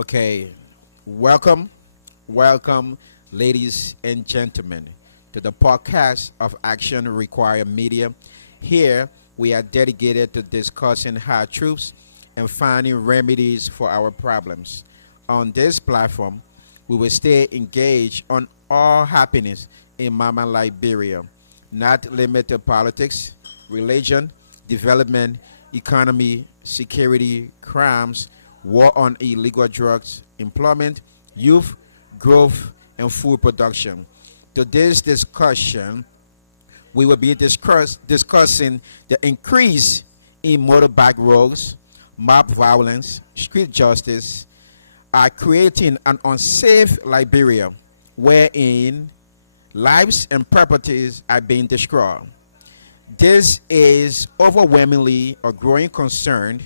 Okay, welcome, welcome, ladies and gentlemen, to the podcast of Action Require Media. Here, we are dedicated to discussing hard truths and finding remedies for our problems. On this platform, we will stay engaged on all happenings in Mama Liberia, not limited to politics, religion, development, economy, security, crimes, war on illegal drugs, employment, youth, growth, and food production. Today's discussion, we will be discussing the increase in motorbike roads, mob violence, street justice, are creating an unsafe Liberia wherein lives and properties are being destroyed. This is overwhelmingly a growing concern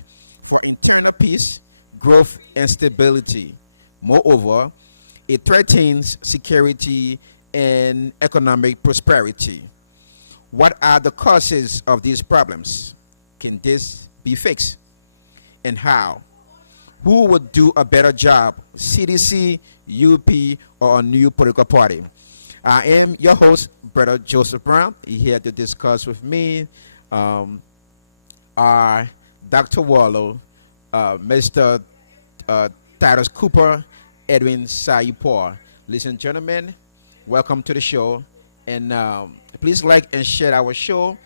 for peace, growth, and stability. Moreover, it threatens security and economic prosperity. What are the causes of these problems? Can this be fixed? And how? Who would do a better job, CDC, UP, or a new political party? I am your host, Brother Joseph Brown, here to discuss with me are Dr. Wallow, Mr. Titus Cooper, Edwin Saipor. Ladies and gentlemen, welcome to the show. And please like and share our show.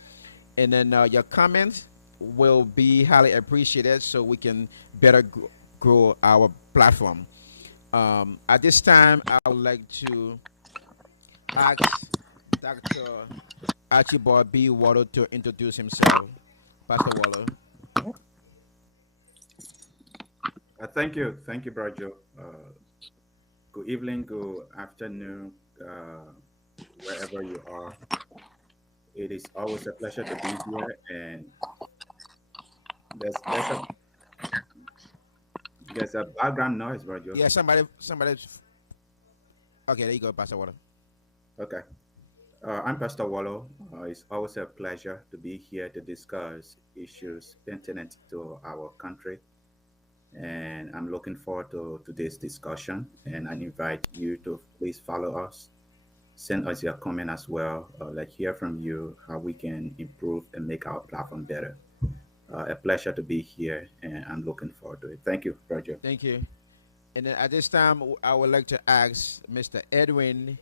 And then your comments will be highly appreciated so we can better grow our platform. At this time, I would like to ask Dr. Archibald B. Wallow to introduce himself. Pastor Wallow. Thank you, Brajo. Good evening, good afternoon, wherever you are. It is always a pleasure to be here, and there's a there's a background noise, Brajo. Yeah, somebody. Okay, there you go, Pastor Wallow. Okay, I'm Pastor Wallo. It's always a pleasure to be here to discuss issues pertinent to our country, and I'm looking forward to today's discussion. And I invite you to please follow us. Send us your comment as well. Let's hear from you how we can improve and make our platform better. A pleasure to be here, and I'm looking forward to it. Thank you, Roger. Thank you. And then at this time, I would like to ask Mr. Edwin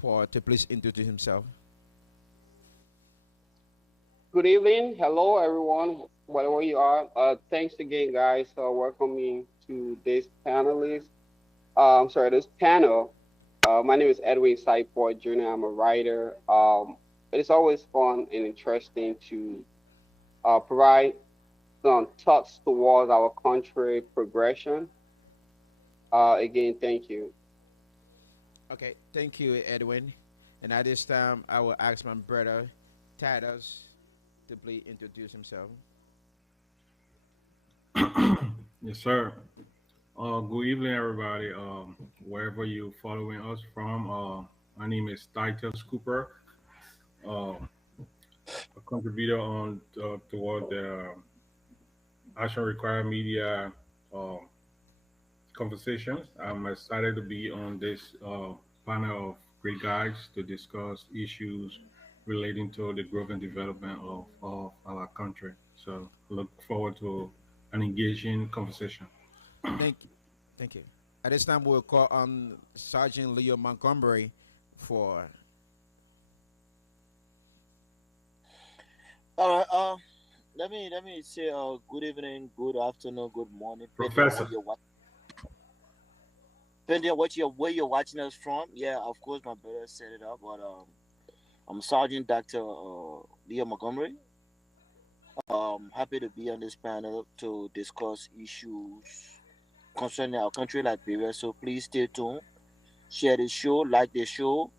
Paul to please introduce himself. Good evening. Hello, everyone, wherever you are. Thanks again, guys, for welcoming to this panelist. This panel. My name is Edwin Saipor Jr. I'm a writer. It is always fun and interesting to provide some thoughts towards our country progression. Again, thank you. Okay, thank you, Edwin. And at this time, I will ask my brother Titus to please introduce himself. Yes, sir. Good evening, everybody. Wherever you following us from, my name is Titus Cooper, a contributor on toward the Action Require Media uh, conversations. I'm excited to be on this panel of great guys to discuss issues relating to the growth and development of our country. So look forward to an engaging conversation. Thank you. Thank you. At this time, we'll call on Sergeant Leo Montgomery for. All right. Let me say good evening, good afternoon, good morning, Professor. depending on where you're watching us from. Yeah, of course, my brother set it up, but I'm Sergeant Doctor Leo Montgomery. Happy to be on this panel to discuss issues concerning our country, Liberia. So please stay tuned, share the show, like the show,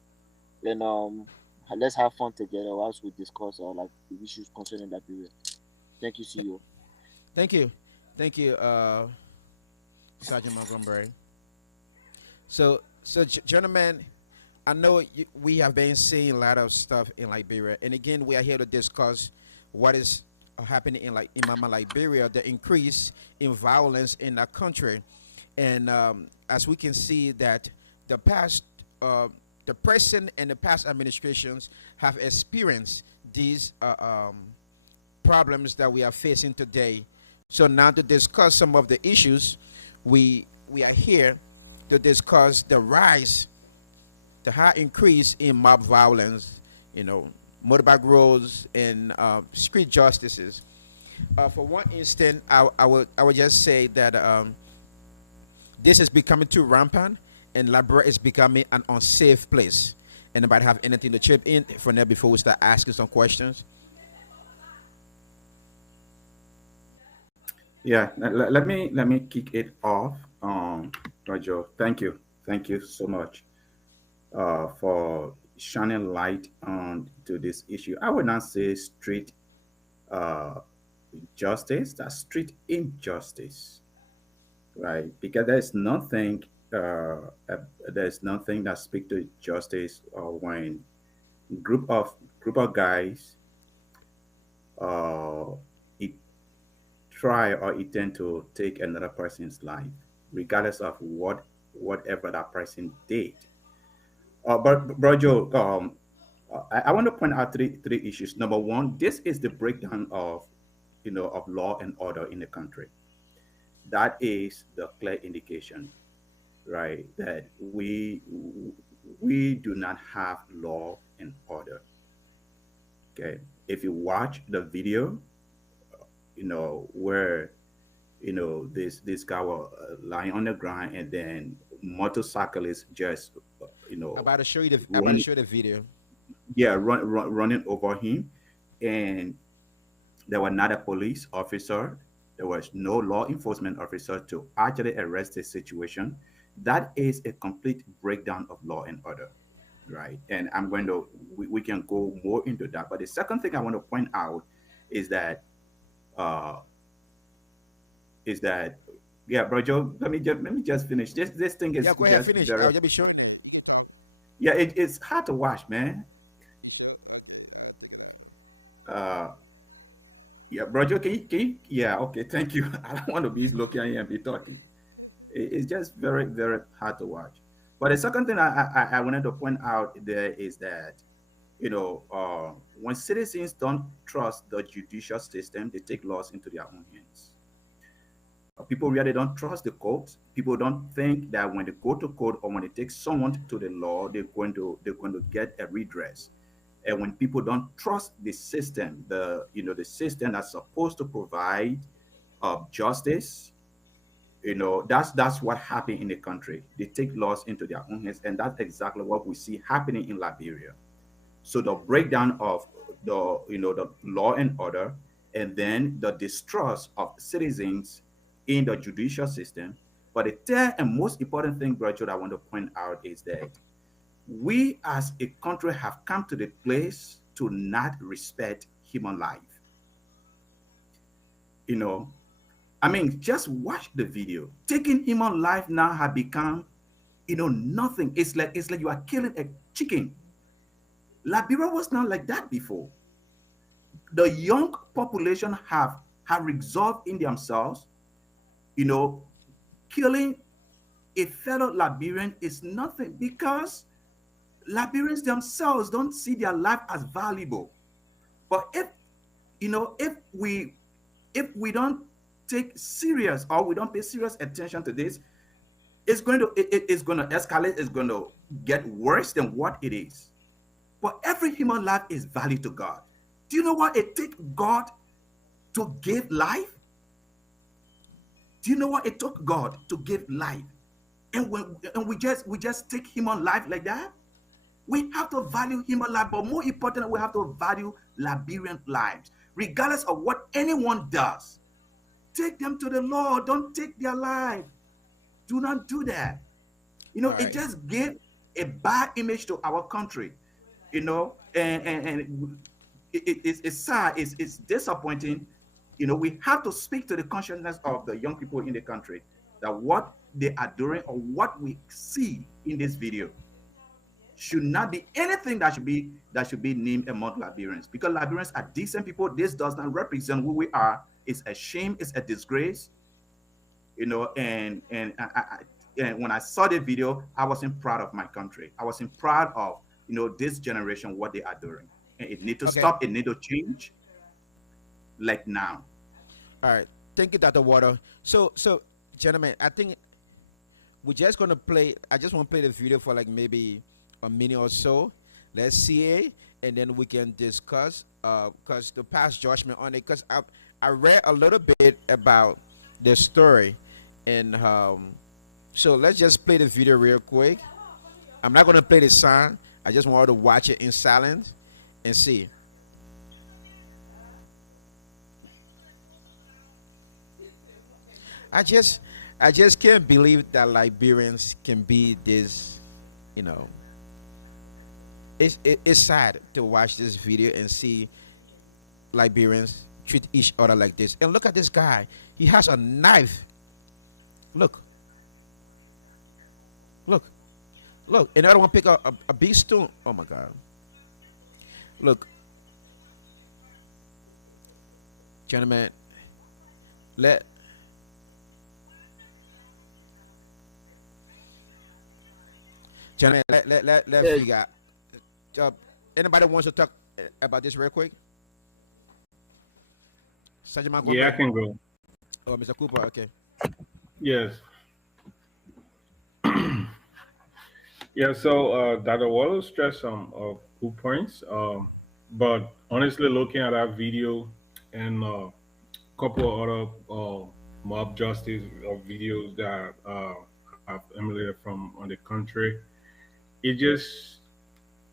and let's have fun together whilst we discuss like the issues concerning Liberia. Thank you, CEO. Thank you. Thank you, Sergeant Montgomery. Gentlemen, I know we have been seeing a lot of stuff in Liberia, and again, we are here to discuss what is happening in Mama Liberia, the increase in violence in that country. And as we can see that the past, the present and the past administrations have experienced these problems that we are facing today. So now to discuss some of the issues, we are here to discuss the rise, the high increase in mob violence, you know, motorbike roads and street justices. For one instant, I would just say that this is becoming too rampant, and Liberia is becoming an unsafe place. Anybody have anything to chip in from there before we start asking some questions? Yeah, let me kick it off. Roger, thank you so much for shining light on to this issue. I would not say street uh, justice, that's street injustice, right? Because uh, uh, there's nothing that speak to justice when group of group of guys uh, it try or intend to take another person's life, regardless of whatever that person did. But bro Joe, I want to point out three issues. Number one, this is the breakdown of of law and order in the country. That is the clear indication, right? That we do not have law and order. Okay, if you watch the video, where this guy was lying on the ground, and then motorcyclists just About to run show the video. running over him, and there was not a police officer, there was no law enforcement officer to actually arrest the situation. That is a complete breakdown of law and order, right? And we can go more into that. But the second thing I want to point out is that uh, is that yeah, bro Joe, let me just finish. This thing Yeah, is go ahead, just finish. very, I'll just be sure. yeah, it's hard to watch, man. Uh, yeah, bro Joe, yeah, okay, thank you. I don't want to be looking at you and be talking. It's just very, very hard to watch. But the second thing I wanted to point out there is that when citizens don't trust the judicial system, they take laws into their own hands. People really don't trust the courts. People don't think that when they go to court or when they take someone to the law, they're going to get a redress. And when people don't trust the system, the system that's supposed to provide justice, that's what happened in the country. They take laws into their own hands, and that's exactly what we see happening in Liberia. So the breakdown of the law and order, and then the distrust of citizens in the judicial system. But the third and most important thing, Bracho, I want to point out is that we as a country have come to the place to not respect human life. You know, I mean, just watch the video. Taking human life now have become, nothing. It's like you are killing a chicken. Liberia was not like that before. The young population have resolved in themselves, you know, killing a fellow Liberian is nothing because Liberians themselves don't see their life as valuable. But if we don't take serious or we don't pay serious attention to this, it's going to escalate. It's going to get worse than what it is. But every human life is valued to God. Do you know what it took God to give life? Do you know what it took God to give life? And we just take human life like that. We have to value human life, but more importantly, we have to value Liberian lives, regardless of what anyone does. Take them to the Lord. Don't take their life. Do not do that. All It right. just gave a bad image to our country. And it's sad. It's disappointing. We have to speak to the consciousness of the young people in the country that what they are doing or what we see in this video should not be anything that should be named among Liberians, because Liberians are decent people. This does not represent who we are. It's a shame. It's a disgrace. And when I saw the video, I wasn't proud of my country. I wasn't proud of this generation what they are doing, and it need to Okay. stop. It need to change, like now. All right. Thank you, Dr. Water. So, gentlemen, I think we're just gonna play. I just want to play the video for like maybe a minute or so. Let's see it, and then we can discuss. Cause to pass judgment on it. Cause I read a little bit about the story, and so let's just play the video real quick. I'm not gonna play the sound. I just want you to watch it in silence and see. I just I just can't believe that Liberians can be this, you know. It's sad to watch this video and see Liberians treat each other like this. And look at this guy. He has a knife. Look, look, look. Another one pick up a big stone. Oh my God. Look, gentlemen, let gentlemen let Yes, figure out. Uh, Anybody wants to talk about this real quick? Sergeant Yeah, I Montgomery. can go. Oh, Mr. Cooper. Okay. Yes. Yeah, so Dr. Waller stressed some good points. But honestly, looking at that video and a couple of other mob justice videos that have emulated from on the country, it just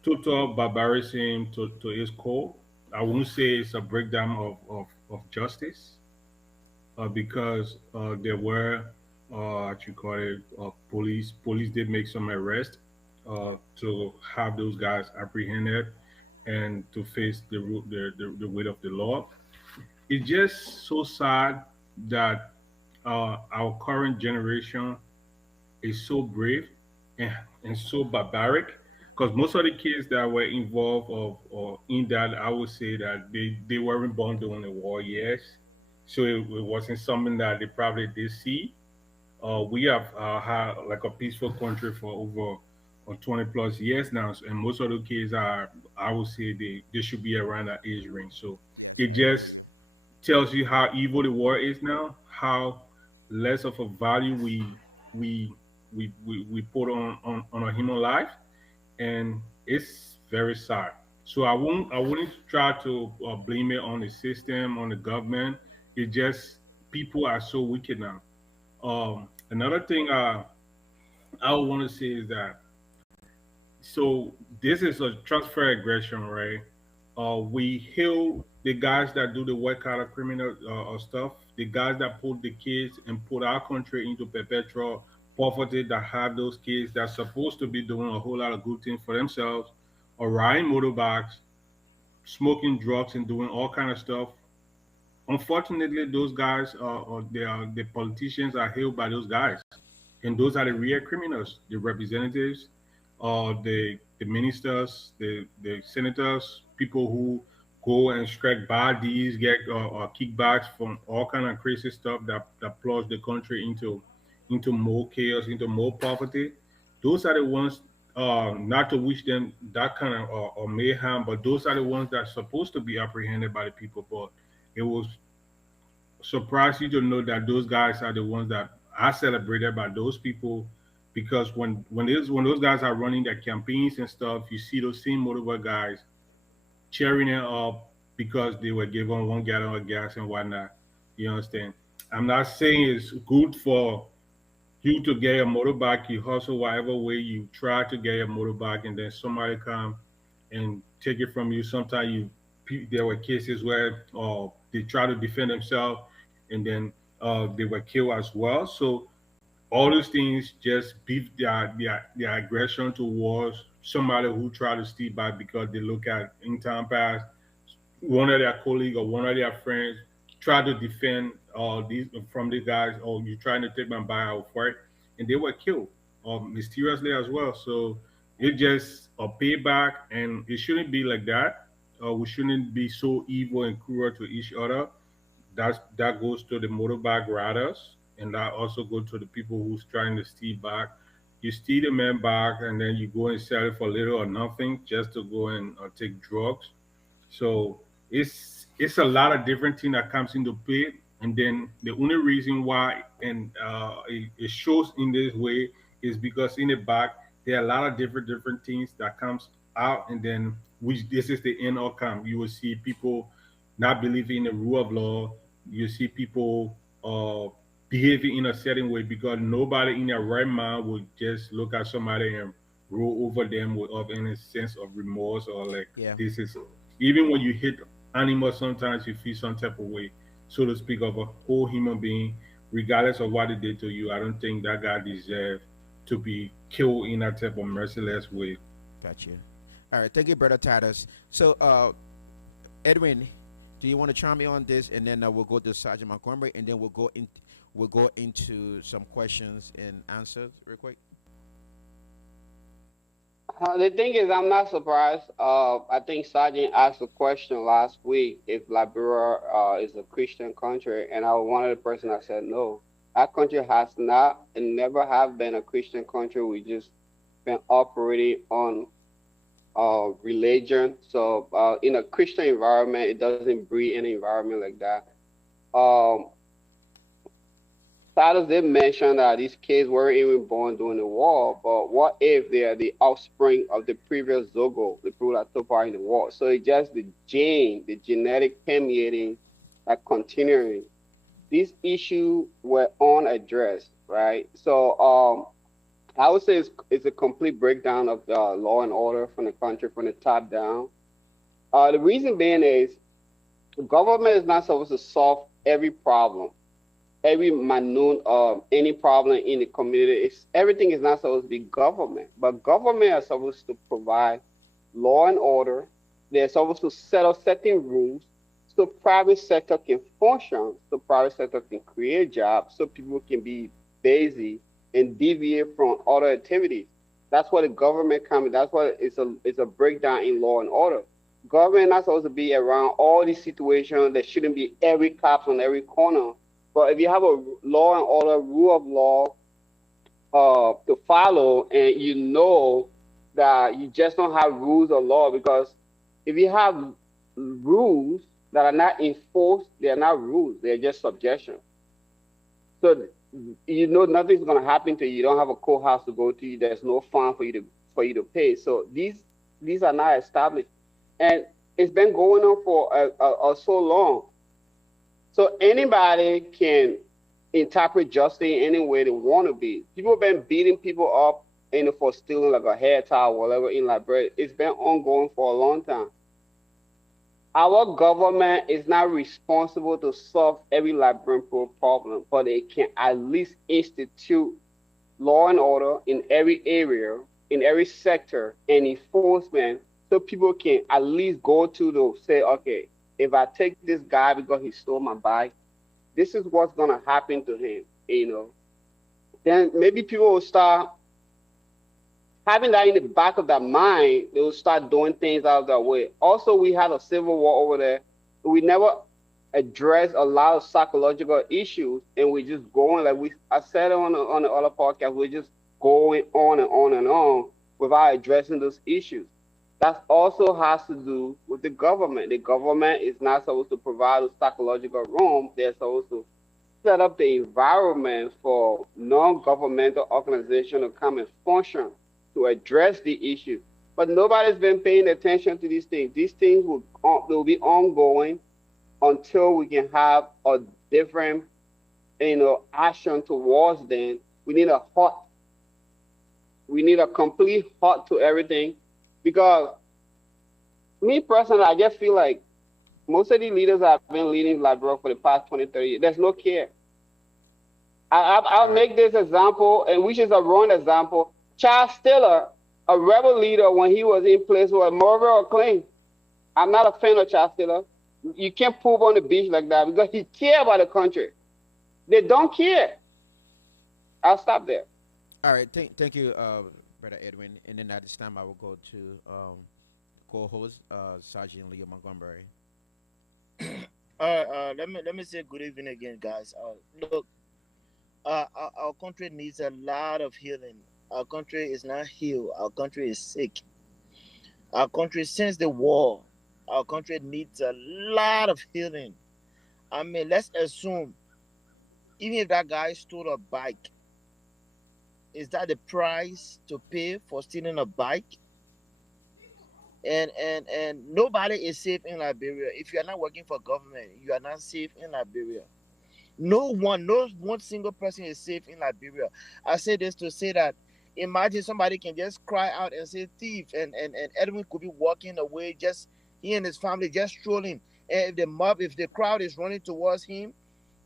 total barbarism to its core. I won't say it's a breakdown of justice, because there were, what you call it, police. Police did make some arrests to have those guys apprehended and to face the weight of the law. It's just so sad that our current generation is so brave and so barbaric, because most of the kids that were involved or in that, I would say that they weren't born during the war years, so it wasn't something that they probably did see. We have had like a peaceful country for over 20 plus years now, and most of the kids are, I would say, they should be around that age range. So it just tells you how evil the war is now, how less of a value we we put on a human life, and it's very sad. So I wouldn't try to blame it on the system, on the government. It just, people are so wicked now. Another thing I would want to say is that, so this is a transfer aggression, right? We heal the guys that do the white collar criminal stuff, the guys that put the kids and put our country into perpetual poverty, that have those kids that's supposed to be doing a whole lot of good things for themselves, or riding motorbikes, smoking drugs, and doing all kind of stuff. Unfortunately, those guys are the politicians are held by those guys, and those are the real criminals. The representatives, the ministers, the senators, people who go and strike bodies, get kickbacks from all kind of crazy stuff that plunge the country into more chaos, into more poverty. Those are the ones. Not to wish them that kind of or mayhem, but those are the ones that are supposed to be apprehended by the people. But it was surprised you to know that those guys are the ones that are celebrated by those people, because when those guys are running their campaigns and stuff, you see those same motorbike guys cheering it up because they were given 1 gallon of gas and whatnot. You understand? I'm not saying it's good for you to get a motorbike, you hustle whatever way you try to get a motorbike, and then somebody come and take it from you. Sometimes there were cases where they try to defend themselves, and then they were killed as well. So all those things just beat their aggression towards somebody who try to steal by, because they look at in time past one of their colleague or one of their friends try to defend these from the guys, or you trying to take my buy out for it, and they were killed mysteriously as well. So it just a payback, and it shouldn't be like that. We shouldn't be so evil and cruel to each other. That goes to the motorbike riders. and that also go to the people who's trying to steal back. You steal the man back, and then you go and sell it for little or nothing just to go and take drugs. So it's a lot of different things that comes into play, and then the only reason why and it shows in this way is because in the back there are a lot of different things that comes out, and then which this is the end outcome. You will see people not believing in the rule of law. You see people behaving in a certain way because nobody in their right mind would just look at somebody and roll over them without any sense of remorse or like Yeah, this is even when you hit animals, sometimes you feel some type of way, so to speak, of a whole human being, regardless of what they did to you. I don't think that guy deserves to be killed in that type of merciless way. got you. All right, thank you, brother Titus. So, Edwin, do you want to chime in on this, and then we'll go to Sergeant Montgomery, and then we'll go into some questions and answers real quick. The thing is, I'm not surprised. I think Sergeant asked a question last week if Liberia is a Christian country, and I was one of the person that said no. Our country has not and never have been a Christian country. We just been operating on religion. So in a Christian environment, it doesn't breed any environment like that. Um, Titus did mention that these kids weren't even born during the war, but what if they are the offspring of the previous Zogo, the people that took part in the war? So it's just the gene, the genetic permeating, that continuing. These issues were unaddressed, right? So I would say it's a complete breakdown of the law and order from the country from the top down. The reason being is government is not supposed to solve every problem, every minute any problem in the community. Everything is not supposed to be government, but government is supposed to provide law and order. They're supposed to set up certain rules so private sector can function, so private sector can create jobs, so people can be busy and deviate from other activities. That's what the government comes. That's what it's a breakdown in law and order. Government not supposed to be around all these situations. There shouldn't be every cops on every corner. But if you have a law and order, rule of law to follow, and you know that you just don't have rules or law, because if you have rules that are not enforced, they are not rules. They're just suggestions. So you know nothing's gonna happen to you. You don't have a courthouse to go to. There's no fine for you to pay. So these are not established, and it's been going on for so long. So anybody can interpret justice any way they want to be. People have been beating people up, for stealing like a hair tie or whatever in Liberia. It's been ongoing for a long time. Our government is not responsible to solve every Liberian problem, but it can at least institute law and order in every area, in every sector, and enforcement, so people can at least go to the say, okay, if I take this guy because he stole my bike, this is what's gonna happen to him. Then maybe people will start having that in the back of their mind. They will start doing things out of their way. Also, we had a civil war over there. We never addressed a lot of psychological issues, and we just going like I said on the other podcast. We're just going on and on and on without addressing those issues. That also has to do with the government. The government is not supposed to provide a psychological room. They're supposed to set up the environment for non-governmental organizations to come and function to address the issue. But nobody's been paying attention to these things. These things will be ongoing until we can have a different, action towards them. We need a hot, we need a complete halt to everything, because me personally, I just feel like most of the leaders have been leading Liberia for the past 20, 30 years. There's no care. I'll make this example, and which is a wrong example. Charles Stiller, a rebel leader when he was in place, was murder or claim. I'm not a fan of Charles Stiller. You can't poop on the beach like that because he care about the country. They don't care. I'll stop there. All right, thank you, brother Edwin. And then at this time, I will go to co-host Sergeant Leo Montgomery. Let me say good evening again, guys. Look, Our country needs a lot of healing. Our country is not healed. Our country is sick. Our country, since the war, our country needs a lot of healing. I mean, let's assume even if that guy stole a bike, is that the price to pay for stealing a bike? And nobody is safe in Liberia. If you are not working for government, you are not safe in Liberia. No one single person is safe in Liberia. I say this to say that imagine somebody can just cry out and say thief, and Edwin could be walking away, just he and his family just strolling. And if the mob, if the crowd is running towards him,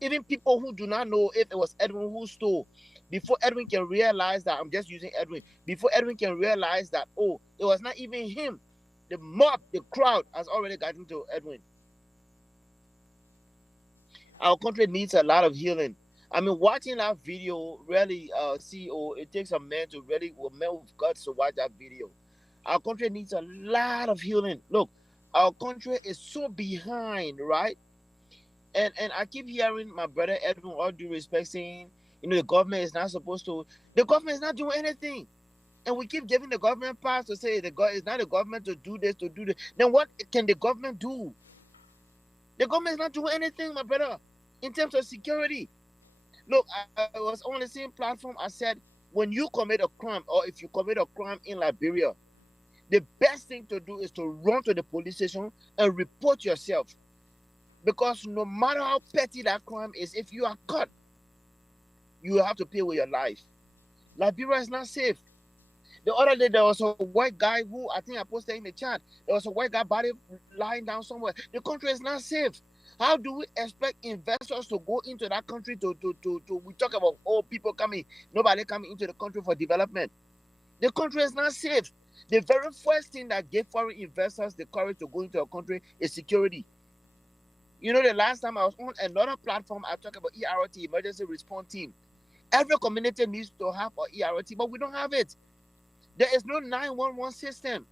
even people who do not know if it was Edwin who stole, before Edwin can realize that, I'm just using Edwin, before Edwin can realize that, oh, it was not even him, the mob, the crowd has already gotten to Edwin. Our country needs a lot of healing. I mean, watching that video really, CEO, it takes a man to really, a man with guts to watch that video. Our country needs a lot of healing. Look, our country is so behind, right? And I keep hearing my brother Edwin, all due respect, saying, the government is not supposed to. The government is not doing anything, and we keep giving the government pass to say it's not the government to do this, to do this. Then what can the government do? The government is not doing anything, my brother, in terms of security. Look, I was on the same platform. I said, when you commit a crime, or if you commit a crime in Liberia, the best thing to do is to run to the police station and report yourself. Because no matter how petty that crime is, if you are caught, you have to pay with your life. Liberia is not safe. The other day, there was a white guy who, I think I posted in the chat, there was a white guy body lying down somewhere. The country is not safe. How do we expect investors to go into that country to we talk about, oh, people coming, nobody coming into the country for development. The country is not safe. The very first thing that gave foreign investors the courage to go into a country is security. The last time I was on another platform, I talked about ERT, Emergency Response Team. Every community needs to have an ERT, but we don't have it. There is no 911 system.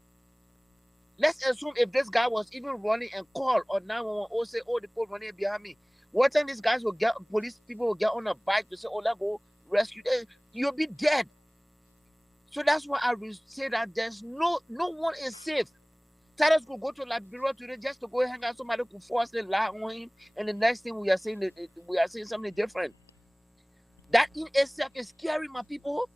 Let's assume if this guy was even running and call on 911 or say, oh, the people running behind me. What time these guys will get, police people will get on a bike to say, oh, let's go rescue them. You'll be dead. So that's why I will say that there's no one is safe. Titus could go to Liberia today just to go hang out. Somebody could falsely lie on him, and the next thing we are saying something different. That in itself is scary, my people.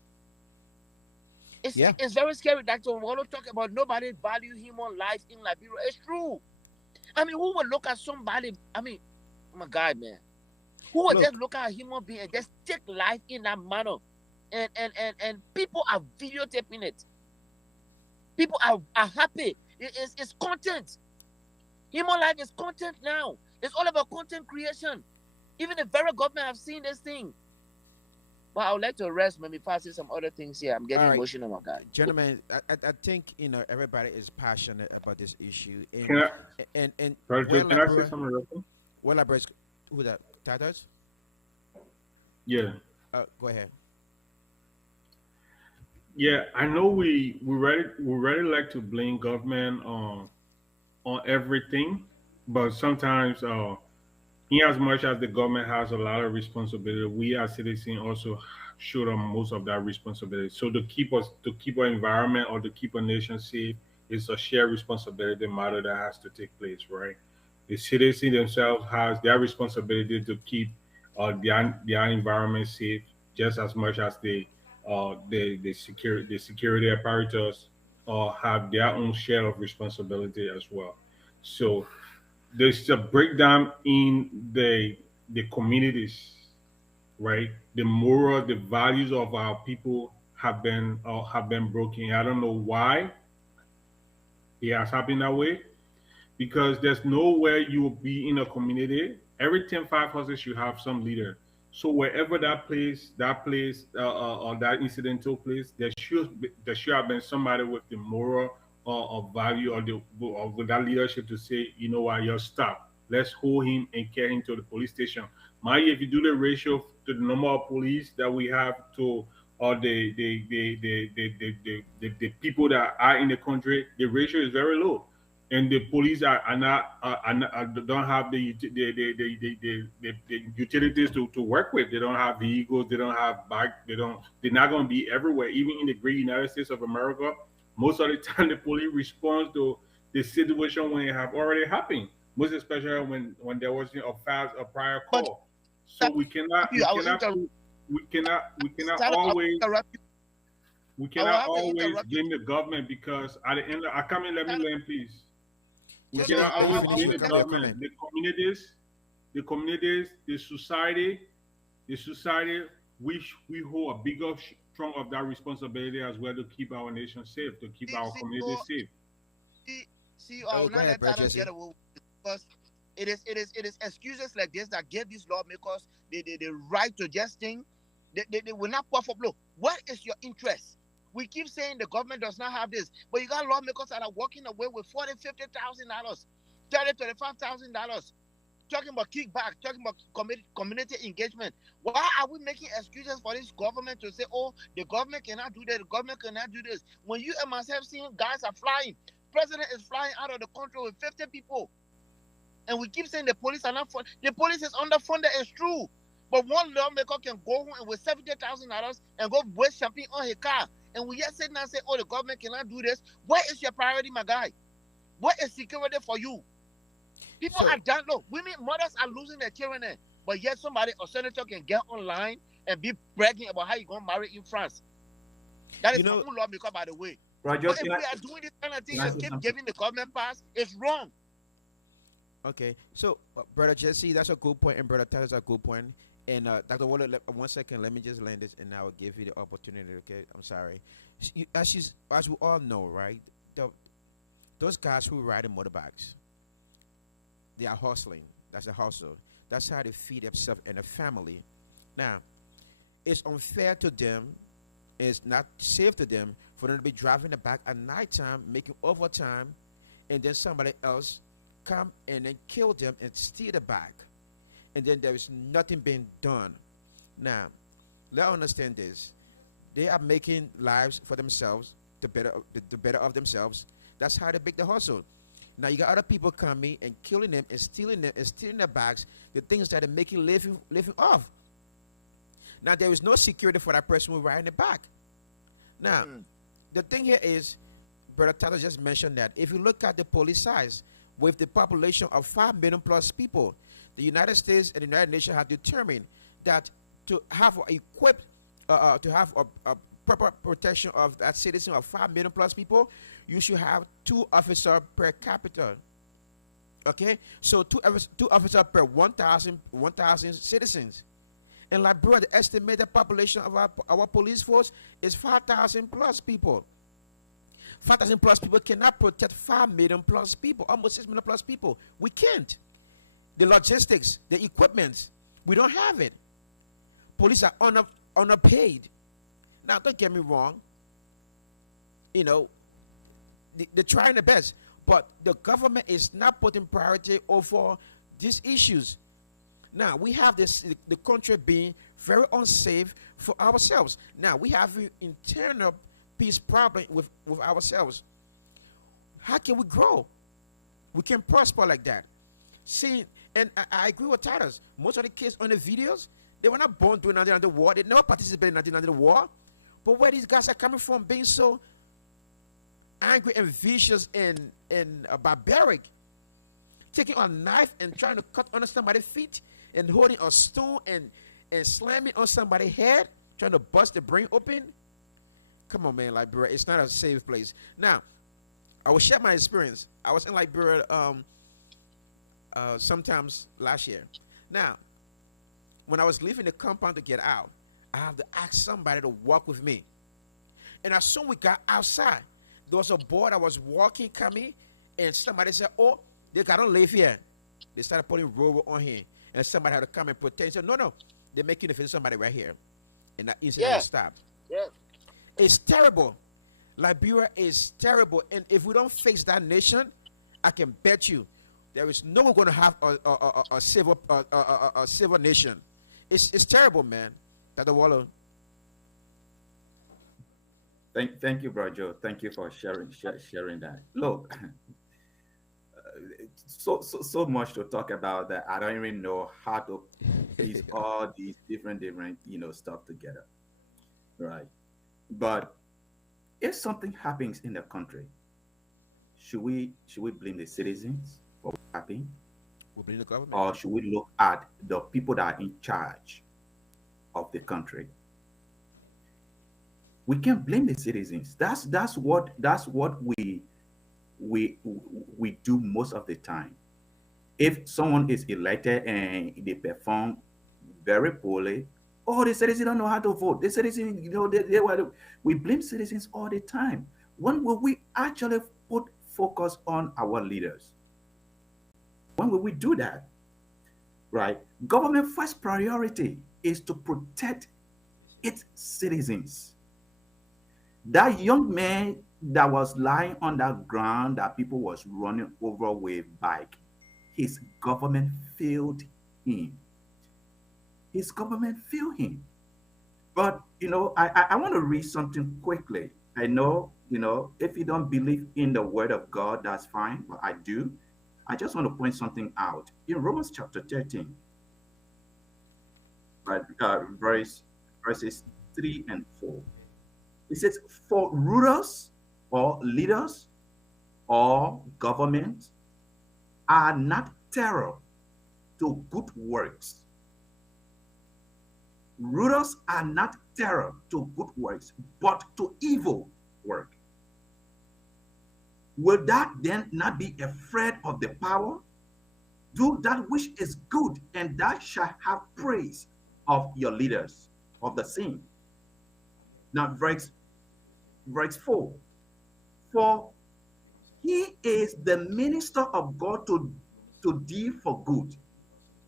Yeah. It's very scary that we want to talk about nobody value human life in Liberia. It's true. I mean, who would look at somebody? I mean, oh my God, man. Who would just Look, look at a human being and just take life in that manner? And people are videotaping it. People are happy. It's content. Human life is content now. It's all about content creation. Even the very government have seen this thing. But I would like to rest maybe before I say some other things here. I'm all getting right, emotional, my guy. gentlemen. I think everybody is passionate about this issue, Can I, and Brother Joe, where can I say Liberia, something real quick? where Liberia, who that Tatas? Yeah. Go ahead. Yeah, I know we really like to blame government on everything, but sometimes in as much as the government has a lot of responsibility, we as citizens also should have most of that responsibility. So to keep our environment or to keep a nation safe is a shared responsibility matter that has to take place, right? The citizens themselves has their responsibility to keep their environment safe just as much as the security apparatus have their own share of responsibility as well. So there's a breakdown in the communities, right? The moral, the values of our people have been broken. I don't know why it has happened that way, because there's nowhere you will be in a community. Every 10 5 houses you have some leader. So wherever that place or that incident took place, there should have been somebody with the moral or value or with that leadership to say, you know what, you're stop. Let's hold him and carry him to the police station. Mind you, if you do the ratio to the number of police that we have to or the people that are in the country, the ratio is very low. and the police don't have the utilities to work with. They don't have vehicles. They don't have bike. They're not going to be everywhere. Even in the great United States of America, most of the time the police responds to the situation when it have already happened. Most especially when there was a prior But call. So you, I will interrupt. we cannot Tyler, I will always interrupt you. we I will cannot have to always interrupt you. blame the government because at the end, I come in. Let me Tyler, learn, please. We no, Just no, cannot let me always I finish blame will the let your government. comment. The society, we hold a bigger strong of that responsibility as well to keep our nation safe, to keep our see, community so safe. I Okay, will go not ahead, let brother Tyler get Jesse. away with it because it is excuses like this that give these lawmakers the right to just think they will not puff up. Look, what is your interest? We keep saying the government does not have this, but you got lawmakers that are walking away with $40,000, $50,000, $30,000, $35,000, talking about kickback, talking about community engagement. Why are we making excuses for this government to say, oh, the government cannot do that, the government cannot do this? When you and myself seeing guys are flying, president is flying out of the country with 50 people, and we keep saying the police are not funded. The police is underfunded, it's true. But one lawmaker can go home and with $70,000 and go waste champagne on his car. And we just sit now and say, oh, the government cannot do this. What is your priority, my guy? What is security for you? People So are down low. Women, mothers are losing their children. But yet somebody, a senator, can get online and be bragging about how you going to marry in France. That you is my know, own lawmaker, by the way. Roger, But if we are doing this kind of thing can I and say keep something? giving the government pass, it's wrong. okay. So brother Jesse, that's a good point, and brother Tyler's a good point. And Dr. Waller, 1 second, let me just land this, and I will give you the opportunity. Okay, I'm sorry. As we all know, right? The, those guys who ride in motorbikes, they are hustling. That's a hustle. That's how they feed themselves and their family. Now, it's unfair to them. It's not safe to them for them to be driving the back at nighttime, making overtime, and then somebody else come and then kill them and steal the bag, and then there is nothing being done. Now, let's understand this: they are making lives for themselves, the better of themselves. That's how they make the hustle. Now you got other people coming and killing them and stealing their bags, the things that are making living off. Now there is no security for that person who riding the back. Now, Mm. the thing here is, Brother Tyler just mentioned that if you look at the police size, with the population of 5 million plus people, the United States and the United Nations have determined that to have to have a proper protection of that citizen of 5 million plus people, you should have 2 officers per capita. Okay, so two officers per 1,000 citizens. In Liberia, the estimated population of our police force is 5,000 plus people. 5,000 plus people cannot protect 5 million plus people, almost 6 million plus people. We can't. The logistics, the equipment, we don't have it. Police are underpaid. Now, don't get me wrong. You know, they're trying their best, but the government is not putting priority over these issues. Now we have the country being very unsafe for ourselves. Now we have an internal peace problem with ourselves. How can we grow? We can prosper like that. See, and I agree with Titus. Most of the kids on the videos, they were not born doing nothing under the war. They never participated in nothing under the war. But where these guys are coming from, being so angry and vicious and barbaric, taking a knife and trying to cut under somebody's feet and holding a stone and slamming on somebody's head, trying to bust the brain open. Come on, man, Liberia, it's not a safe place. Now, I will share my experience. I was in Liberia sometimes last year. Now, when I was leaving the compound to get out, I have to ask somebody to walk with me. And as soon as we got outside, there was a boy that was walking, coming, and somebody said, "Oh, they gotta live here." They started putting rope on him, and somebody had to come and protect. He said, "No, no, they're making you feel somebody right here," and that incident Yeah, stopped. yeah. It's terrible. Liberia is terrible, and if we don't fix that nation, I can bet you there is no one going to have a civil nation. It's terrible, man. Dr. Waller. Thank you, Bro Joe. Thank you for sharing that. Look, so much to talk about that I don't even know how to piece all these different stuff together, right? But if something happens in the country, should we blame the citizens for what happened, We blame the government. or should we look at the people that are in charge of the country? We can't blame the citizens. That's what we we do most of the time. If someone is elected and they perform very poorly, oh, the citizens don't know how to vote. The citizens, we blame citizens all the time. When will we actually put focus on our leaders? When will we do that? Right? Government first priority is to protect its citizens. That young man that was lying on that ground that people was running over with bike, his government failed him. His government failed him. But I want to read something quickly. I know, if you don't believe in the word of God, that's fine, but I do. I just want to point something out. In Romans chapter 13, right, verses 3 and 4. It says, for rulers or leaders or government are not terror to good works. Rulers are not terror to good works, but to evil work. Will that then not be afraid of the power? Do that which is good, and that shall have praise of your leaders of the same. Now, verse 4. For he is the minister of God to thee for good.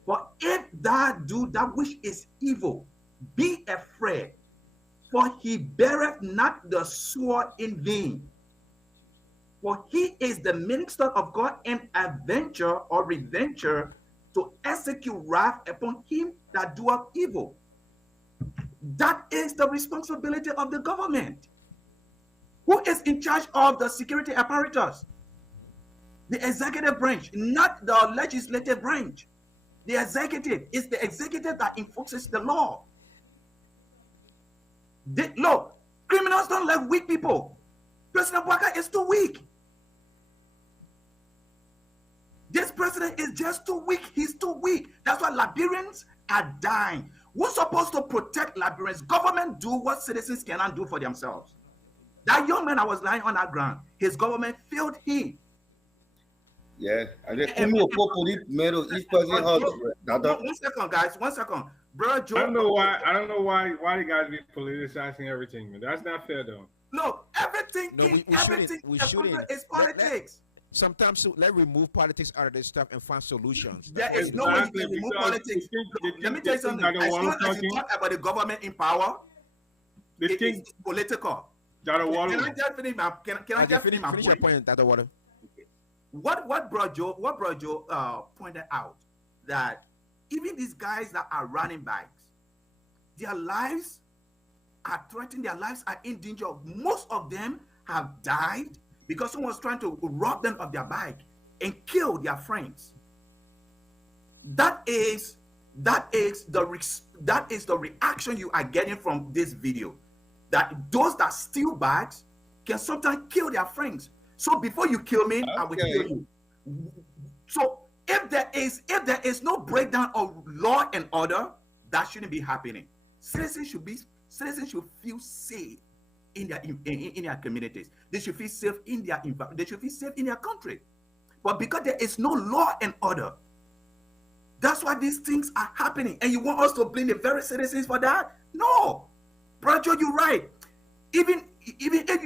For if thou do that which is evil, be afraid, for he beareth not the sword in vain. For he is the minister of God, and avenger or revenger to execute wrath upon him that doeth evil. That is the responsibility of the government. Who is in charge of the security apparatus? The executive branch, not the legislative branch. The executive is the executive that enforces the law. Look, criminals don't like weak people. President Walker is too weak. This president is just too weak. He's too weak. That's why Liberians are dying. Who's supposed to protect Liberians? Government do what citizens cannot do for themselves. That young man that was lying on that ground, his government failed him. Yeah, and then put me a put it middle each person has One second, guys. 1 second, bro. Joe. I don't know why the guys be politicizing everything, man. That's not fair, though. Look, everything No, we shouldn't. is politics. Sometimes let's remove politics out of this stuff and find solutions. There is no way you can remove politics. Let me tell you something. As soon as you talk about the government in power, it's political. Can I just finish my finish your point, Dr. Water? What brought Joe pointed out that even these guys that are running bikes, their lives are threatened, their lives are in danger. Most of them have died because someone was trying to rob them of their bike and kill their friends. That is the reaction you are getting from this video. That those that steal bikes can sometimes kill their friends. So before you kill me, I will kill you. So if there is no breakdown of law and order, that shouldn't be happening. Citizens should feel safe in their communities. They should feel safe in their environment. They should feel safe in their country. But because there is no law and order, that's why these things are happening. And you want us to blame the very citizens for that? No, brother, you're right. Even if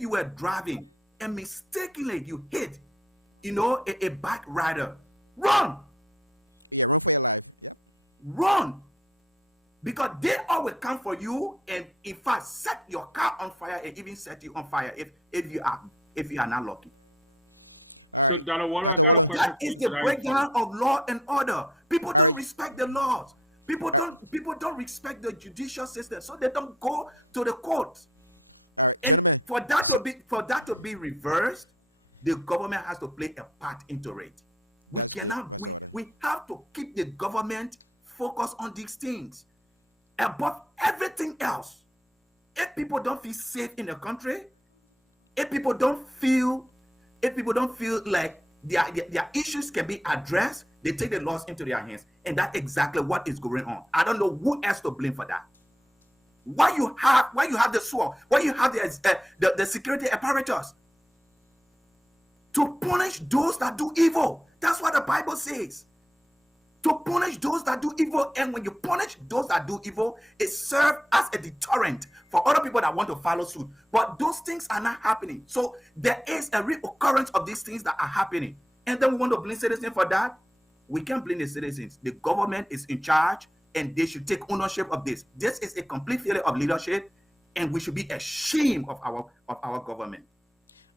you were driving and mistakenly you hit, a bike rider, run, because they all will come for you and in fact set your car on fire and even set you on fire if you are not lucky. So, Donna Water, I got a question. That is the breakdown of law and order. People don't respect the laws. People don't respect the judicial system, so they don't go to the courts. And for that to be reversed, The government has to play a part into it. We cannot, we have to keep the government focused on these things above everything else. If people don't feel safe in the country, if people don't feel, if people don't feel like their issues can be addressed, they take the laws into their hands. And that's exactly what is going on. I don't know who else to blame for that. Why you have the SWORD, why you have the security apparatus to punish those that do evil. That's what the Bible says. To punish those that do evil. And when you punish those that do evil, it serves as a deterrent for other people that want to follow suit. But those things are not happening. So there is a reoccurrence of these things that are happening. And then we want to blame citizens for that? We can't blame the citizens. The government is in charge and they should take ownership of this. This is a complete failure of leadership, and we should be ashamed of our government.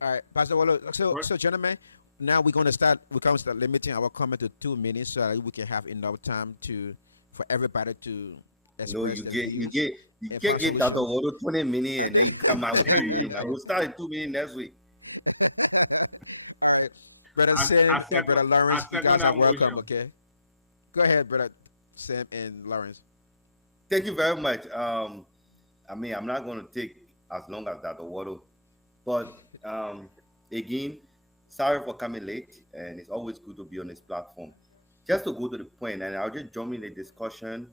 All right, Pastor Wallo. So, Right. gentlemen, now we're going to start limiting our comment to 2 minutes so that we can have enough time to for everybody to No, express you their get you views get you and can't find get that solution. over 20 minutes and then you come out with 2 minutes. Now Yeah. we'll start in 2 minutes next week. Okay, Brother I Sam and second Brother I Lawrence, you second guys are that welcome. motion. Okay, go ahead, Brother Sam and Lawrence. Thank you very much. I mean, I'm not going to take as long as that water, but again, sorry for coming late, and it's always good to be on this platform. Just to go to the point, and I'll just jump in the discussion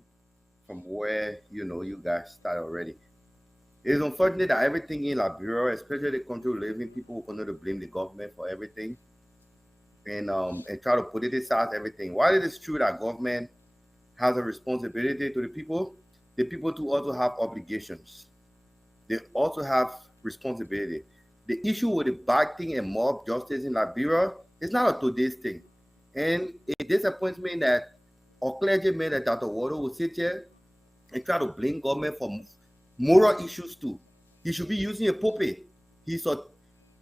from where you guys started already. It's unfortunate that everything in Liberia, especially the country we live in, people will continue to blame the government for everything and try to politicize everything. While it is true that government has a responsibility to the people too also have obligations. They also have responsibility. The issue with the bad thing and mob justice in Liberia is not a today's thing. And it disappoints me that our clergyman that Dr. Water will sit here and try to blame government for moral issues too. He should be using a pulpit. He's a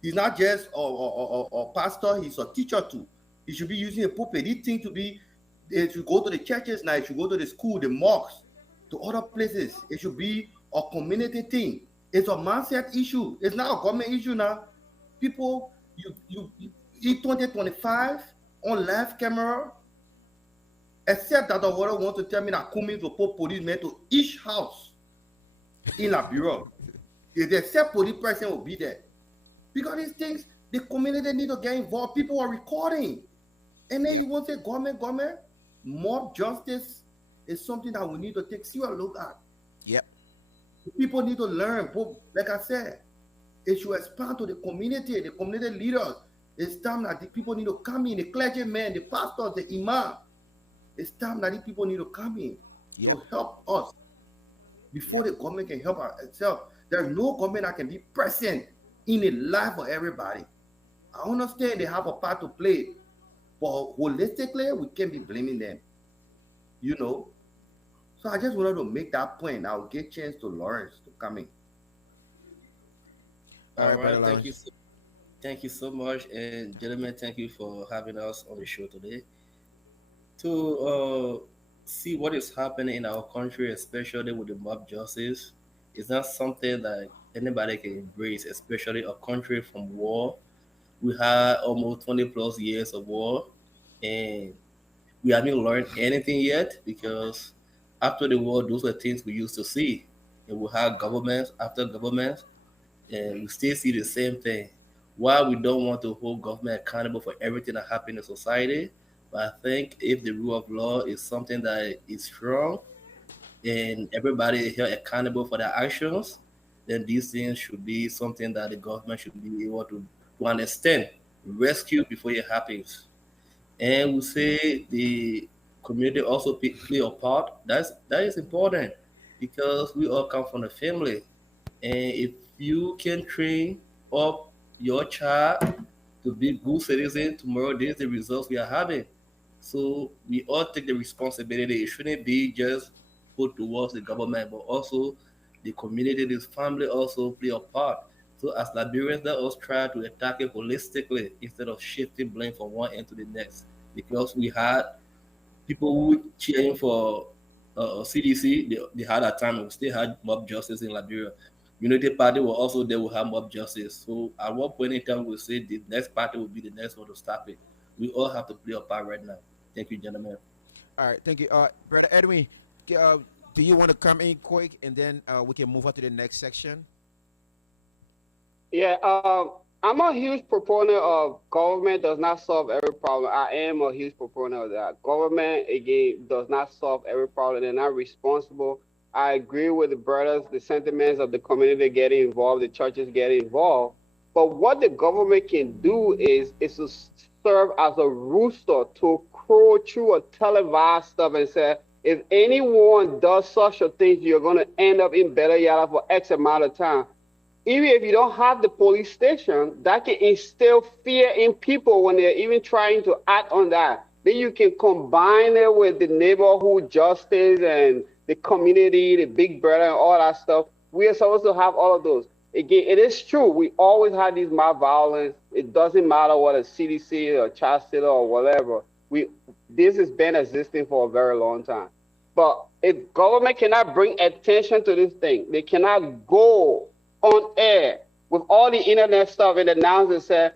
he's not just a pastor, he's a teacher too. He should be using a pulpit. He think to be they should go to the churches now, it should go to the school, the mosques, to other places. It should be a community thing. It's a mindset issue. It's not a government issue now. People, you in 2025 on live camera, except that the water wants to tell me that coming to put policemen to each house in Liberia. If they say police person will be there. Because these things, the community need to get involved. People are recording. And then you want to say government. Mob justice is something that we need to take serious look at. Yep. People need to learn. But like I said, it should expand to the community leaders. It's time that the people need to come in, the clergymen, the pastors, the imam. It's time that the people need to come in Yep. to help us before the government can help itself. There's no government that can be present in the life of everybody. I understand they have a part to play, but holistically, we can't be blaming them, you know. So I just wanted to make that point. I'll get chance to Lawrence to come in. All All right, Brother right, thank you, Lawrence. thank you so much, and gentlemen, thank you for having us on the show today to see what is happening in our country, especially with the mob justice. It's not something that anybody can embrace, especially a country from war. We had almost 20 plus years of war, and we haven't learned anything yet because after the war, those are things we used to see. And we have governments after governments, and we still see the same thing. Why we don't want to hold government accountable for everything that happens in society, but I think if the rule of law is something that is strong and everybody is held accountable for their actions, then these things should be something that the government should be able to understand, rescue before it happens. And we say the community also play a part. That is important because we all come from a family, and if you can train up your child to be good citizen, tomorrow there's the results we are having. So we all take the responsibility. It shouldn't be just put towards the government, but also the community, this family also play a part. So as Liberians, let us try to attack it holistically instead of shifting blame from one end to the next. Because we had people who cheering for CDC, they had a time, we still had mob justice in Liberia. Unity Party will also they will have mob justice. So at what point in time we'll say the next party will be the next one to stop it. We all have to play a part right now. Thank you, gentlemen. All right, thank you. Brother Edwin, uh, do you want to come in quick and then we can move on to the next section? Yeah, I'm a huge proponent of government does not solve every problem. I am a huge proponent of that. Government, again, does not solve every problem. They're not responsible. I agree with the brothers, the sentiments of the community getting involved, the churches getting involved. But what the government can do is to serve as a rooster to crow through a televised stuff and say, if anyone does such a thing, you're going to end up in better yada for X amount of time. Even if you don't have the police station, that can instill fear in people when they're even trying to act on that. Then you can combine it with the neighborhood justice and the community, the big brother, and all that stuff. We are supposed to have all of those. Again, it is true. We always have these mob violence. It doesn't matter what a CDC or Chastity or whatever. We this has been existing for a very long time. But if government cannot bring attention to this thing, they cannot go on air with all the internet stuff and announce and say,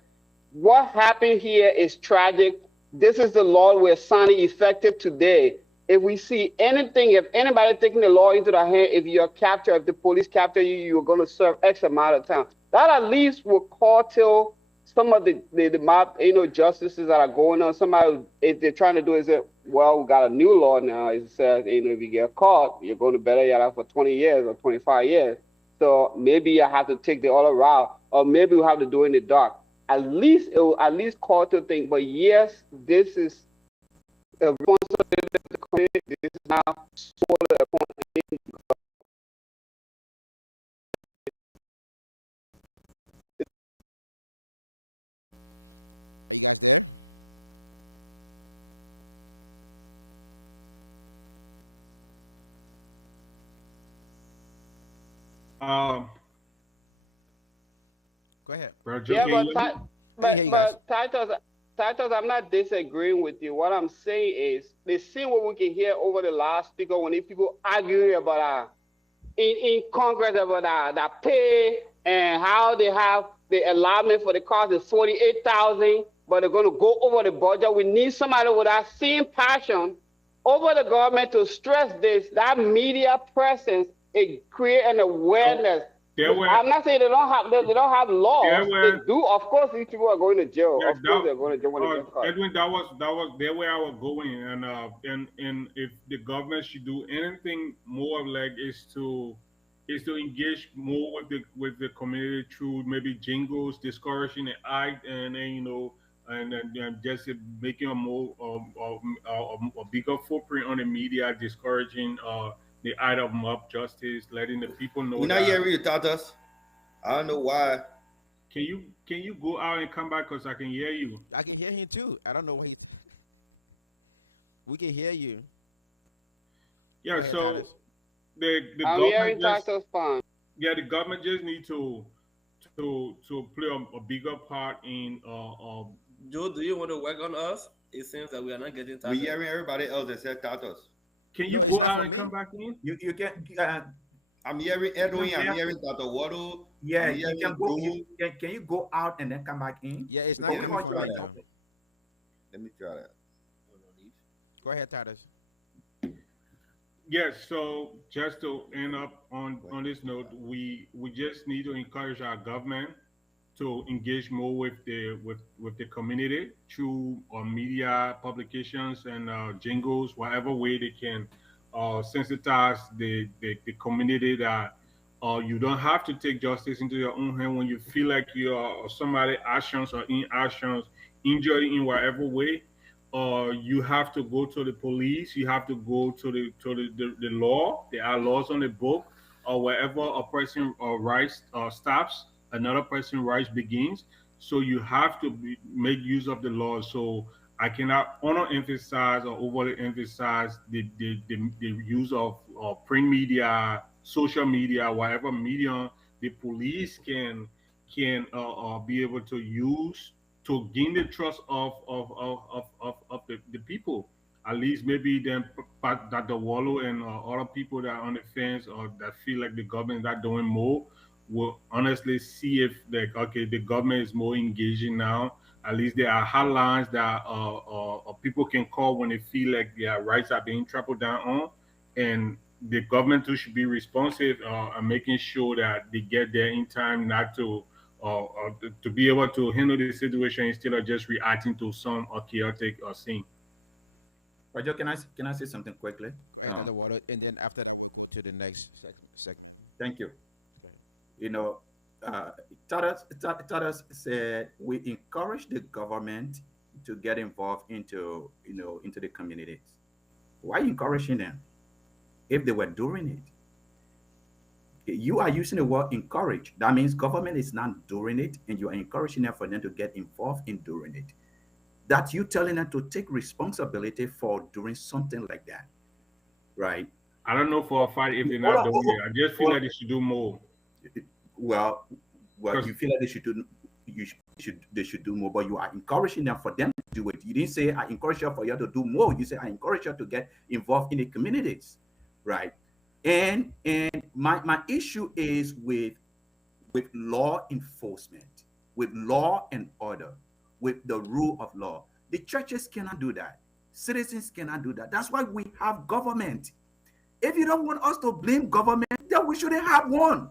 what happened here is tragic. This is the law we're signing effective today. If we see anything, if anybody taking the law into their hand, if you're captured, if the police capture you, you're going to serve X amount of time. That at least will curtail some of the mob, justices that are going on. Somebody, if they're trying to do is that, well, we got a new law now. It says, if you get caught, you're going to better yada for 20 years or 25 years. So maybe I have to take the other route, or maybe we have to do it in the dark. At least it will at least call to think. But yes, this is a responsibility of the community. This is now solely upon Um, Go ahead. Bro, Joe, yeah, can you hear me? I can hear you guys. Titus, I'm not disagreeing with you. What I'm saying is the same what we can hear over the last speaker when the people arguing about in Congress about that pay and how they have the allotment for the cost is 48,000, but they're going to go over the budget. We need somebody with that same passion over the government to stress this. That media presence it create an So awareness. there were I'm not saying they don't have there laws. They were do. Of course, these people are going to jail. yeah, Of course, they're going to jail when they get caught. Edwin, that was there where I was going, and if the government should do anything more like is to engage more with the community through maybe jingles, discouraging the act, and then and just making a more a bigger footprint on the media, discouraging the act of mob justice, letting the people know We're not that. hearing you, Tatas. I don't know why. Can you go out and come back because I can hear you. I can hear him too. I don't know why. We can hear you. Go Yeah, ahead, so Titus. the I'm government hearing just Titus fine. yeah the government just need to play a bigger part in Joe, do you want to work on us? It seems that we are not getting We're started. hearing everybody else except Tatas. can you No, it's go not out for and come me. back in? You can I'm hearing you can Edwin. I'm hear hearing Tata Waddle. yeah, I'm you hearing can go Joe. can you go out and then come back in? Yeah, it's Because not Okay, we let coming me heard from you try me like that. though. talking. Let me try that. Go ahead, Titus. Yes, so just to end up Wait. on this note, we just need to encourage our government to engage more with the community through media publications and jingles, whatever way they can sensitize the community that you don't have to take justice into your own hand when you feel like you are somebody actions or inactions injured in whatever way. You have to go to the police. You have to go to the law. There are laws on the book, or wherever a person rights stops, another person rights begins. So you have to make use of the law. So I cannot honor emphasize or overly emphasize the use of print media, social media, whatever medium the police can be able to use to gain the trust of the people. At least maybe then Dr. Wallow and other people that are on the fence or that feel like the government is not doing more. will honestly see if like okay the government is more engaging now. At least there are hotlines that people can call when they feel like their rights are being trampled down on, and the government too should be responsive and making sure that they get there in time, not to be able to handle the situation instead of just reacting to some chaotic scene. Roger, can I say something quickly? Right, Dr. Water, and then after to the next second. Thank you. You know, Tadas said we encourage the government to get involved into into the communities. Why encouraging them if they were doing it? You are using the word encourage. That means government is not doing it, and you are encouraging them for them to get involved in doing it. That you telling them to take responsibility for doing something like that, right? I don't know for a fact if they're Hold not on, doing it. I just feel hold like they should do more. on. Well, Because you feel like they should do more, but you are encouraging them for them to do it. You didn't say I encourage you for you to do more. You say I encourage you to get involved in the communities, right? And my issue is with law enforcement, with law and order, with the rule of law. The churches cannot do that. Citizens cannot do that. That's why we have government. If you don't want us to blame government, then we shouldn't have one.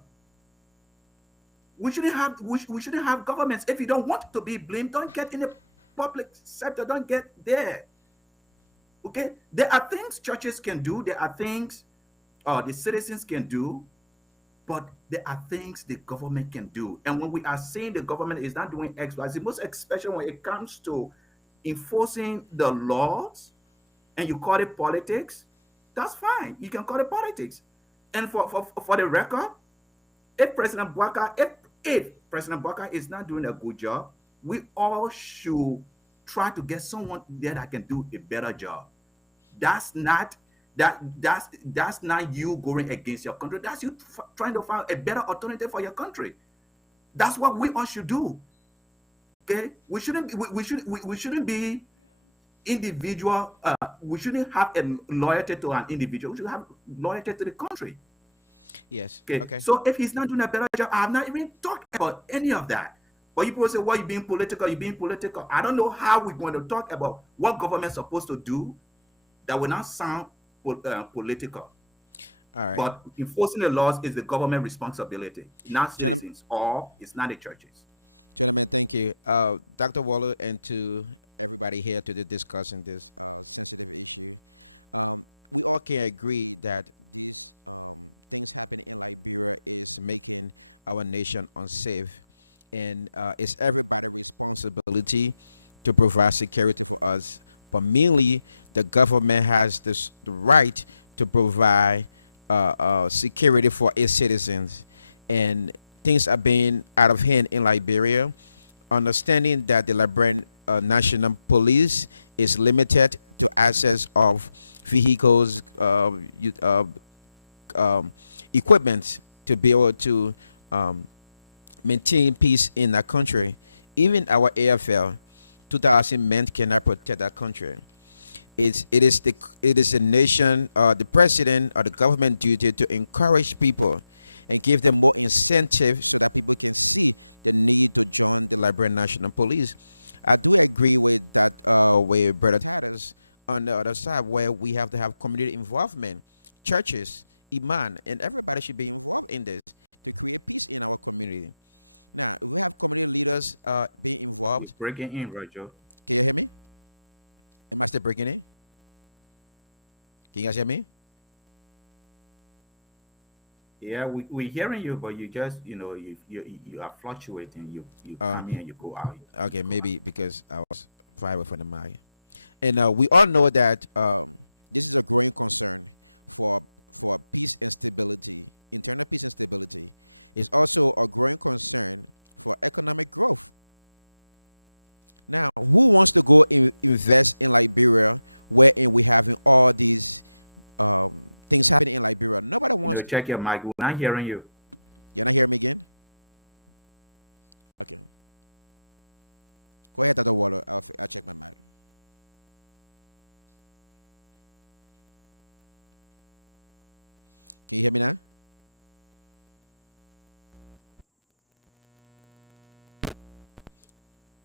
We shouldn't have governments. If you don't want to be blamed, don't get in the public sector. Don't get there. Okay? There are things churches can do. There are things the citizens can do, but there are things the government can do. And when we are saying the government is not doing X, Y, Z, most especially when it comes to enforcing the laws, and you call it politics, that's fine. You can call it politics. And for the record, if President Bwaka, if President Bwaka is not doing a good job, we all should try to get someone there that can do a better job. That's not that's not you going against your country. That's you trying to find a better alternative for your country. That's what we all should do. Okay, we shouldn't be individual. We shouldn't have a loyalty to an individual. We should have loyalty to the country. Yes. Okay, Okay. so if he's not doing a better job, I have not even talked about any of that. But you people say, well, you're being political, you're being political. I don't know how we're going to talk about what government's supposed to do that will not sound political. All right. But enforcing the laws is the government responsibility, not citizens, or it's not the churches. Okay. Dr. Waller, and to everybody here to discussing this, I can agree that making our nation unsafe, and it's every responsibility to provide security to us. But mainly, the government has the right to provide security for its citizens, and things are being out of hand in Liberia. Understanding that the Liberian National Police is limited access of vehicles, equipment to be able to um, maintain peace in our country. Even our AFL, 2,000 men cannot protect our country. It is a nation, the president or the government duty to encourage people and give them incentives. Liberian National Police. I agree with brother on the other side where we have to have community involvement, churches, imam, and everybody should be in this community. Because You're involved, breaking in, Roger. they're breaking it. Can you guys hear me? Yeah, we're hearing you, but you just, you are fluctuating. You Uh, come in, you go out. okay, maybe because I was far away from the mic. And we all know that it's very Check your mic. We're not hearing you.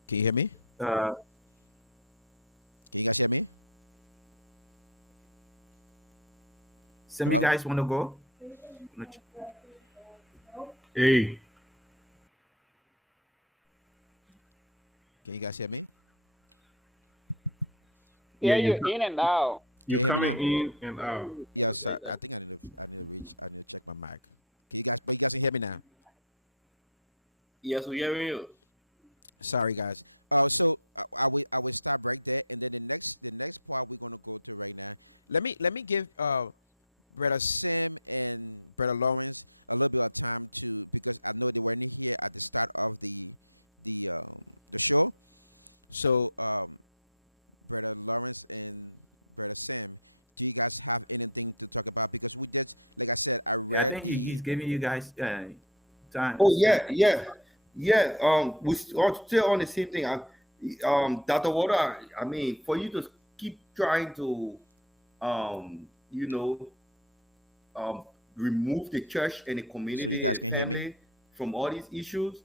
Can you hear me? Uh, some of you guys want to go? Hey, Can you guys hear me? yeah, Yeah, you're in and out. you coming in and out. I think my mic. Hear me now. Yes, we hearing you. Sorry, guys. Let me give brother brother Long. So I think he's giving you guys time. Oh yeah, yeah, yeah. We are still on the same thing. Dr. Water. I mean, for you to keep trying to, you know, um, remove the church and the community and the family from all these issues.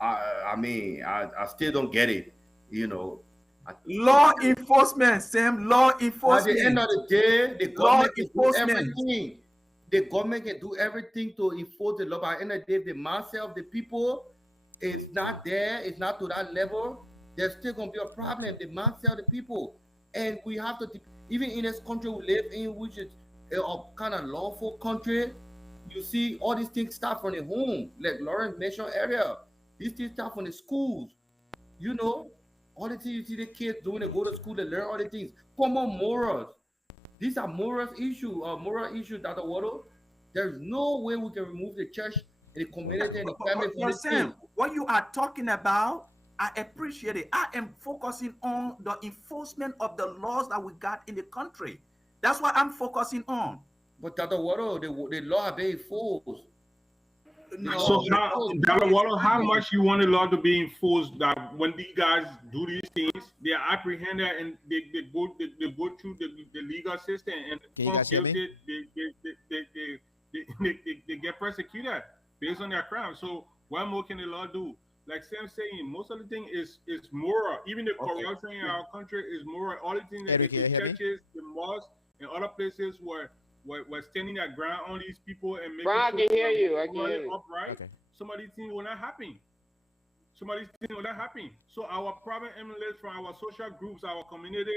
I mean, I still don't get it. You know, I, Law enforcement, Sam. Law at the end of enforcement. the day, the Law government can do enforcement. everything. The government can do everything to enforce the law. But at the end of the day, if the mindset of the people is not there, it's not to that level, there's still going to be a problem. The mindset of the people. And we have to, even in this country we live in, which is a kind of lawful country, you see all these things start from the home, like Lawrence mentioned earlier. These things start from the schools. You know, all the things you see the kids doing, they go to school, they learn all the things. Common morals. These are moral issues, Dr. Waddle. There's no way we can remove the church and the Yeah, community and the family from this Sam, thing. what you are talking about, I appreciate it. I am focusing on the enforcement of the laws that we got in the country. That's what I'm focusing on. But Dr. Waddle, the law are being enforced. So No, how, Dr. Waller, how much you want the law to be enforced that when these guys do these things, they are apprehended and they go through the legal system and Can you found guys hear me? guilty, they get persecuted based on their crime. So what more can the law do? Like Sam saying, most of the thing is moral. Even the Okay. corruption in our country is moral. All the things that Eric, can the you hear me? churches, the mosques, and other places were standing their ground on these people and making Brian, sure I can they hear are you. I can morally hear you. upright. Okay. Some of these things will not happen. Some of these things will not happen. So our problem emanates from our social groups, our community.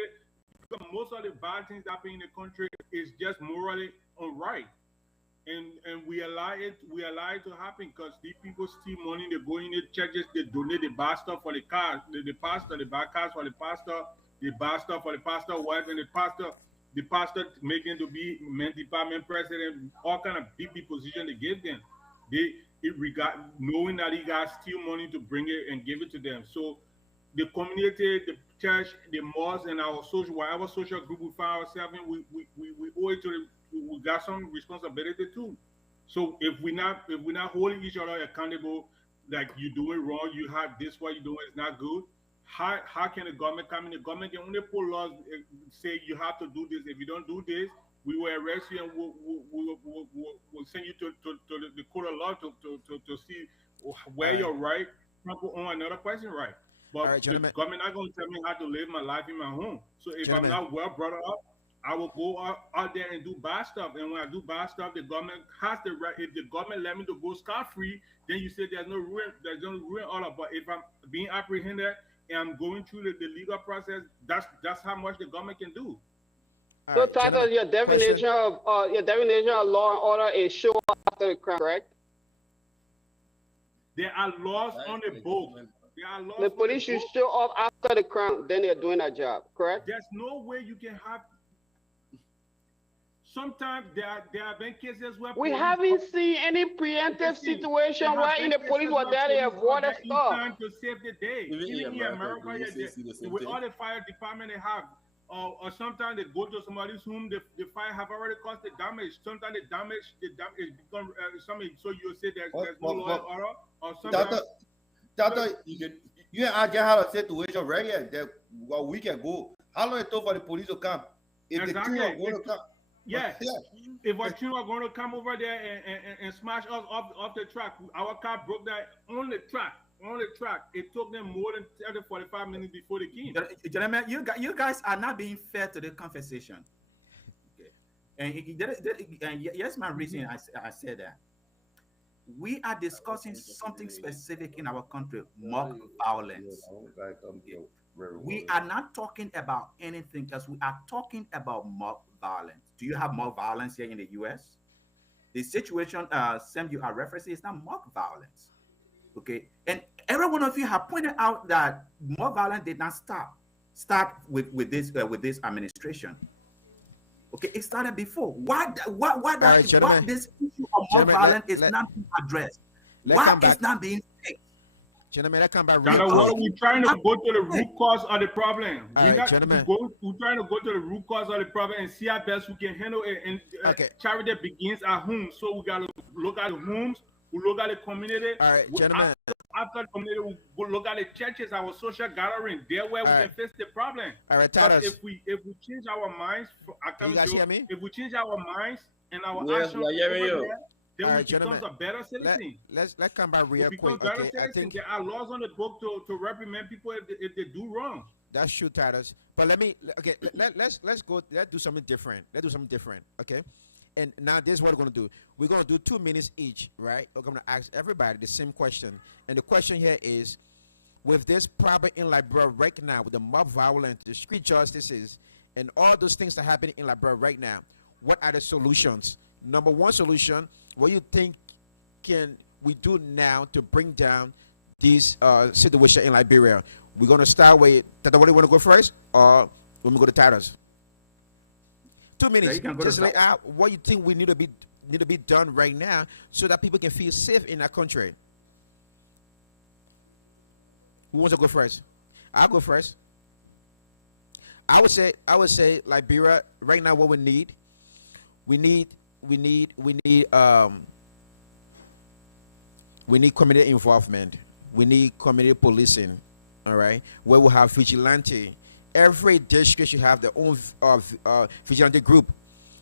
Because most of the bad things that happen in the country is just morally unright. And we allow it to happen because these people steal money, they go in the churches, they donate, they buy stuff for the car, the pastor, they buy cars for the pastor, they buy stuff for the pastor wife, and the pastor making to be men department president, all kind of big position they give them. They it regard knowing that he got steal money to bring it and give it to them. So the community, the church, the mosque, and our social, whatever social group we find ourselves in, we owe it to we got some responsibility too. So if we're not holding each other accountable, like you doing wrong, you have this what you're doing is not good. How can the government come in? The government can only put laws say you have to do this. If you don't do this, we will arrest you and we'll send you to the court of law to see All where right. you're right, trample on another person right. All But right, the gentlemen. government not going to tell me how to live my life in my home. So if I'm Gentlemen. not well brought up, I will go out there and do bad stuff. And when I do bad stuff, the government has the right. If the government let me to go scot free, then you say there's no ruin order. But if I'm being apprehended and I'm going through the legal process, that's how much the government can do. All So, right, Tata, gentlemen. Question. your definition of law and order is show up after the crime, correct? There are laws Right? on the book. There are laws The on the police should book. show up after the crime, then they're doing their job, correct? There's no way you can have. Sometimes there have been cases where We police. haven't seen any preemptive Listen, situation there have where in been the police cases were where there, they police are avoided there in stuff. time to save the day. Even in Even in America, America, you yeah, also see the same with thing. all the fire department they have, or sometimes they go to somebody's home, the fire have already caused the damage. Sometimes the damage become something. So you say there's no law and order, or sometimes. Tata, you and I just had a situation right here that a week ago. How long it took for the police to come? If the Exactly. two are going to come, Yeah. yeah. If our children are going to come over there and smash us off the track, our car broke down on the track. on the track. It took them more than 30, 45 minutes before they came. Gentlemen, you guys are not being fair to the conversation. Okay. And yes, my reason I said that. We are discussing something specific in our country, mob violence. Okay. We are not talking about anything else. We are talking about mob violence. Do you have mob violence here in the US? The situation, Sam, you are referencing is not mob violence. Okay. And every one of you have pointed out that mob violence did not start with this administration. Okay, it started before. Why this issue of mob violence is not being addressed? Why it's not being fixed? Gentlemen, let's come back. We're trying to go to the root cause of the problem. All right, We're gentlemen. trying to go to the root cause of the problem and see how best we can handle it. And charity begins at home. So we got to look at the homes, we look at the community. All right, gentlemen. After the community, we look at the churches, our social gathering, there where we can face the problem. All right, but if we change our minds, if we change our minds and our actions, then we become a better citizen. Let's come back real quick. Okay, I think there are laws on the book to reprimand people if they do wrong. That's true, Titus. But let's go. Let's do something different. Okay. And now this is what we're gonna do. We're gonna do 2 minutes each, right? We're gonna ask everybody the same question. And the question here is, with this problem in Liberia right now, with the mob violence, the street justices, and all those things that are happening in Liberia right now, what are the solutions? Number one solution, what you think can we do now to bring down this situation in Liberia? We're gonna start with Tata. What do you want to go first, or when we go to Titus? 2 minutes. Just lay out what you think we need to be done right now, so that people can feel safe in our country. Who wants to go first? I'll go first. I would say Liberia right now. What we need community involvement. We need community policing. All right, where we have vigilante. Every district should have their own vigilante group,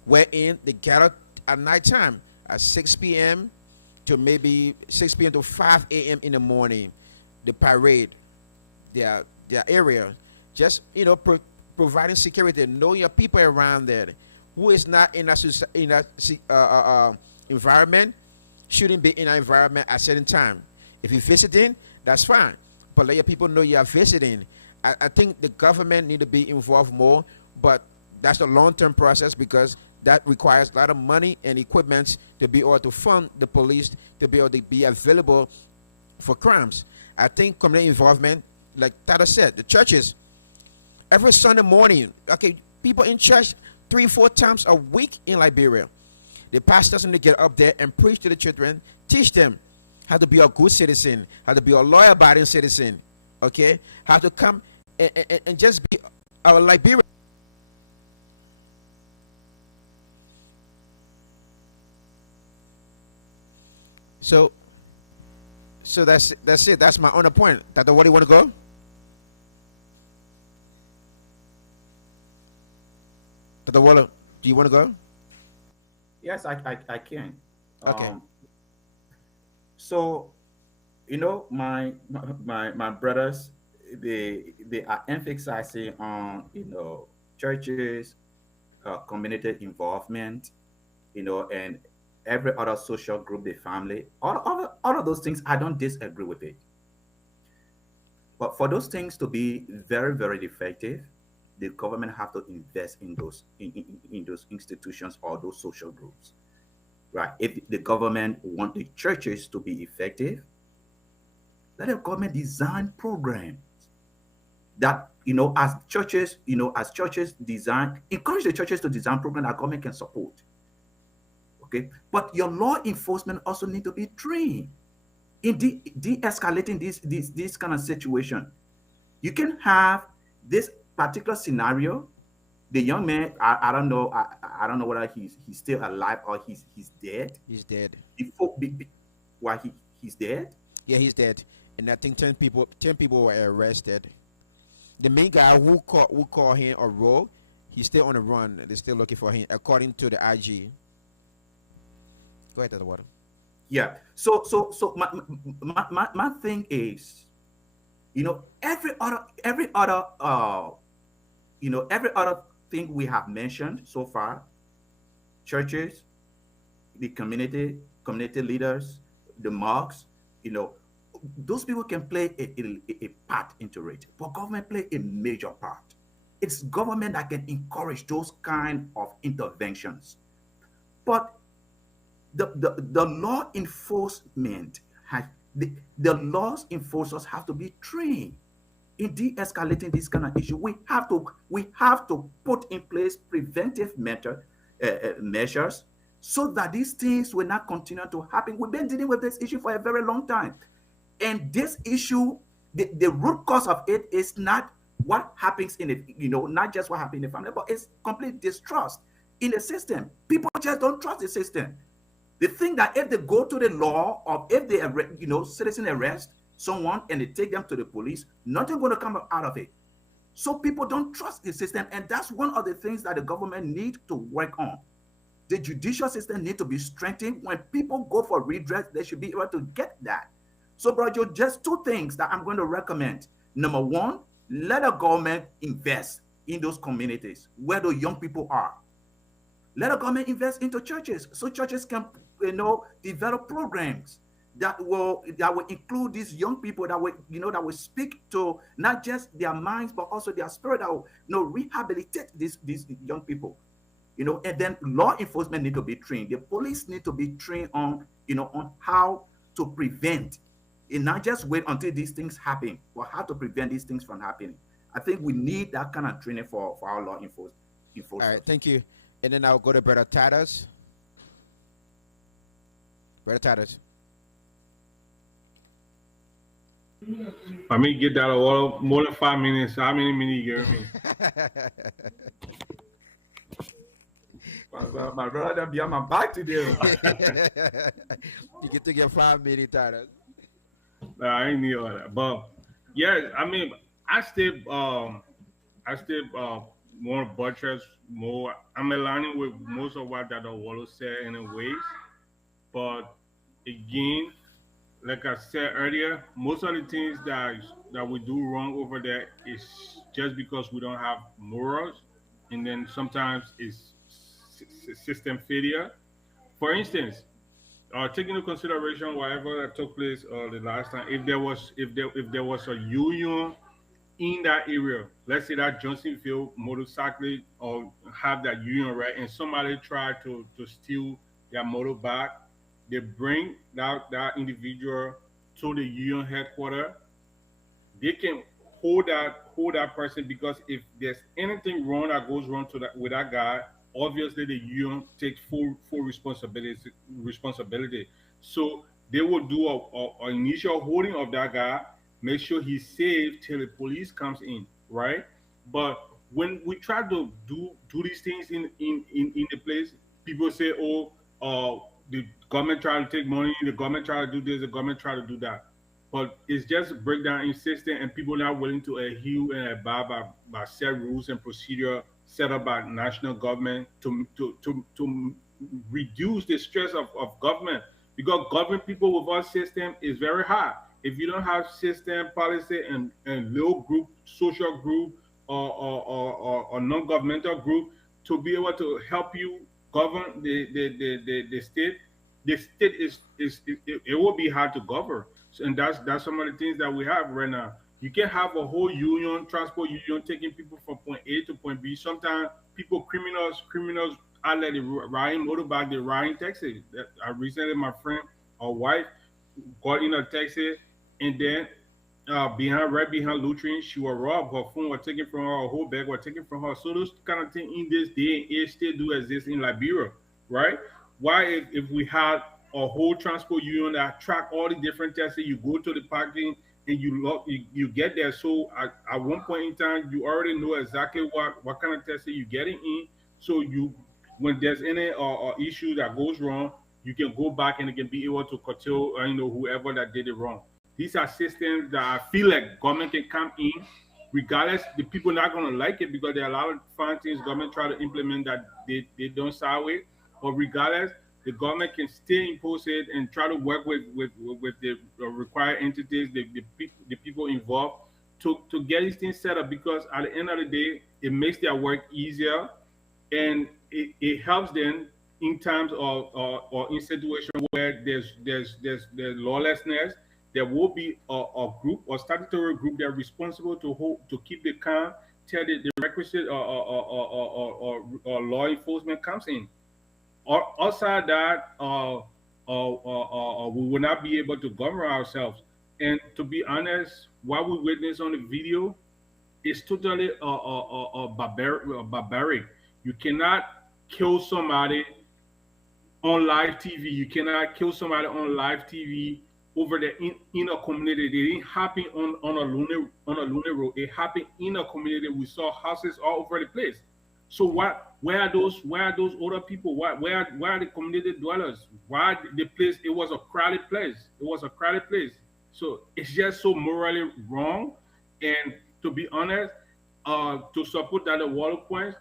wherein they gather at nighttime at 6 p.m. to maybe 6 p.m. to 5 a.m. in the morning. They parade their area, just providing security. Know your people around there. Who is not in that environment shouldn't be in an environment at a certain time. If you're visiting, that's fine, but let your people know you are visiting. I think the government need to be involved more, but that's a long-term process, because that requires a lot of money and equipment to be able to fund the police to be able to be available for crimes. I think community involvement, like Tata said, the churches, every Sunday morning, okay, people in church 3-4 times a week in Liberia. The pastors need to get up there and preach to the children, teach them how to be a good citizen, how to be a law-abiding citizen, okay, how to come and just be our Liberian. So that's it. That's my own point. Tata, where do you want to go? Tata Waller, do you want to go? Yes, I can. Okay. So, my brothers, they are emphasizing on churches, community involvement, and every other social group, the family, all of those things. I don't disagree with it, but for those things to be very, very effective, the government have to invest in those in those institutions or those social groups, right? If the government want the churches to be effective, let the government design programs that as churches design, encourage the churches to design programs that government can support. Okay, but your law enforcement also need to be trained in de-escalating this kind of situation. You can have this particular scenario. The young man, I don't know, I don't know whether he's still alive or he's dead. He's dead. Why he's dead? Yeah, he's dead. And I think 10 people were arrested. The main guy who called him a rogue, he's still on the run. They're still looking for him, according to the IG. Go ahead, Water. Yeah. So my thing is, every other thing we have mentioned so far, churches, the community leaders, the mosques, you know, those people can play a part into it, but government play a major part. It's government that can encourage those kind of interventions. But the law enforcement has the laws enforcers have to be trained in de-escalating this kind of issue. We have to put in place preventive measures so that these things will not continue to happen. We've been dealing with this issue for a very long time, and this issue, the root cause of it is not what happens in it, not just what happens in the family, but it's complete distrust in the system. People just don't trust the system. They think that if they go to the law, or if they, citizen arrest someone and they take them to the police, nothing going to come out of it. So people don't trust the system, and that's one of the things that the government need to work on. The judicial system need to be strengthened. When people go for redress, they should be able to get that. So, Bro, just two things that I'm going to recommend. Number one, let the government invest in those communities where the young people are. Let the government invest into churches so churches can, develop programs that will include these young people, that will speak to not just their minds but also their spirit, that will, rehabilitate these young people. And then law enforcement need to be trained. The police need to be trained on how to prevent, and not just wait until these things happen, but how to prevent these things from happening. I think we need that kind of training for our law All right, enforcers. thank you. And then I'll go to Brother Tatters. Brother Tatters. I mean, get that a while, more than 5 minutes. How many minutes you give me? My brother be on my back today. You get to get 5 minutes, Tatters. Nah, I ain't need all that. But yeah, I mean, I still I still want to buttress more. I'm aligning with most of what Dr. Wallo said in a ways, but again, like I said earlier, most of the things that we do wrong over there is just because we don't have morals, and then sometimes it's system failure. For instance, taking into consideration whatever that took place the last time, if there was a union in that area, let's say that Johnsonville motorcycle or have that union right, and somebody try to steal their motor back, they bring that individual to the union headquarters. They can hold that person, because if there's anything wrong that goes wrong to that with that guy, obviously the union takes full responsibility. So they will do a initial holding of that guy, make sure he's safe till the police comes in, right? But when we try to do these things in the place, people say, oh, the government try to take money, the government try to do this, the government try to do that. But it's just breakdown in system, and people not willing to adhere and abide by set rules and procedure set up by national government to reduce the stress of government, because government people with our system is very hard. If you don't have system policy and little group, social group, or non-governmental group to be able to help you govern the state, the state it will be hard to govern. So, and that's some of the things that we have right now. You can have a whole union, transport union, taking people from point A to point B. Sometimes people, criminals are like riding motorbike, they riding taxi. I recently, my friend, or wife, got in a taxi, and then right behind Lutrin, she was robbed. Her phone was taken from her, her whole bag was taken from her. So those kind of things in this day and age still do exist in Liberia, right? Why, if we had a whole transport union that track all the different tests, you go to the parking and you get there. So at one point in time, you already know exactly what kind of testing you're getting in. So you, when there's any issue that goes wrong, you can go back and it can be able to curtail, whoever that did it wrong. These are systems that I feel like government can come in, regardless. The people not gonna like it because there are a lot of fun things government try to implement that they don't side with. But regardless, the government can still impose it and try to work with the required entities, the people involved to get these things set up, because at the end of the day, it makes their work easier, and it helps them in times of or in situations where there's lawlessness. There will be a group or statutory group that are responsible to keep the calm till the requisite or law enforcement comes in. Or outside that, we will not be able to govern ourselves. And to be honest, what we witness on the video is totally barbaric. You cannot kill somebody on live TV. You cannot kill somebody on live TV over the in a community. It didn't happen on a lunar road. It happened in a community. We saw houses all over the place. So what? Where are those older people? Where are the community dwellers? Why the place? It was a crowded place. It was a crowded place. So it's just so morally wrong. And to be honest, to support that the water points,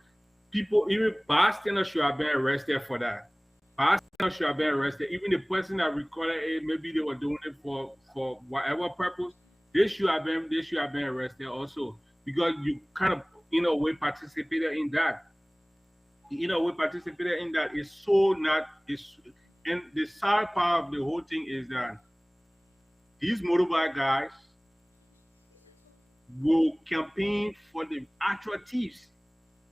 people, even bystanders should have been arrested for that. Bystanders should have been arrested. Even the person that recorded it, maybe they were doing it for whatever purpose. They should have been arrested also, because you kind of in a way participated in that. In a way participated in that. It's so not. It's and the sad part of the whole thing is that these motorbike guys will campaign for the actual thieves,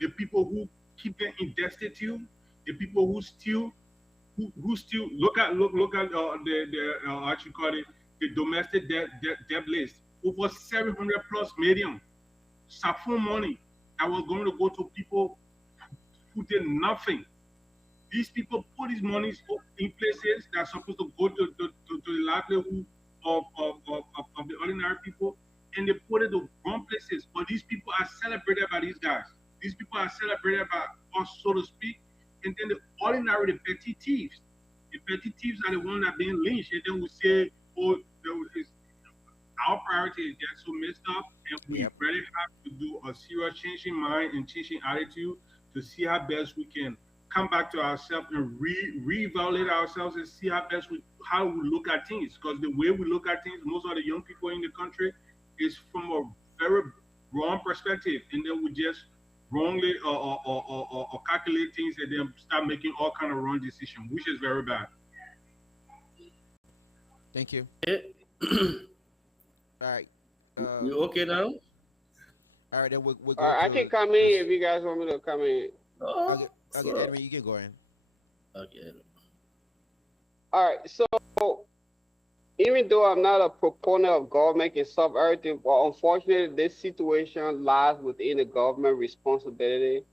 the people who keep them in destitute, the people who steal, who still look at the what you call it, the domestic debt list, over 700 plus million Safon money that was going to go to people who did nothing. These people put these monies in places that are supposed to go to the livelihood of the ordinary people, and they put it to wrong places. But these people are celebrated by these guys. These people are celebrated by us, so to speak. And then the ordinary, the petty thieves. The petty thieves are the ones that are being lynched. And then we say, oh, our priority is just so messed up, and we really have to do a serious change in mind and change in attitude to see how best we can come back to ourselves and reevaluate ourselves and see how we look at things. Because the way we look at things, most of the young people in the country, is from a very wrong perspective, and then we just wrongly or calculate things and then start making all kind of wrong decisions, which is very bad. Thank you. All right. You okay now? All right, then we'll All go right, I to can come in if you guys want me to come in. Okay, So, Edwin, you can go in. okay. All right, so even though I'm not a proponent of government and solve everything, but unfortunately, this situation lies within the government responsibility.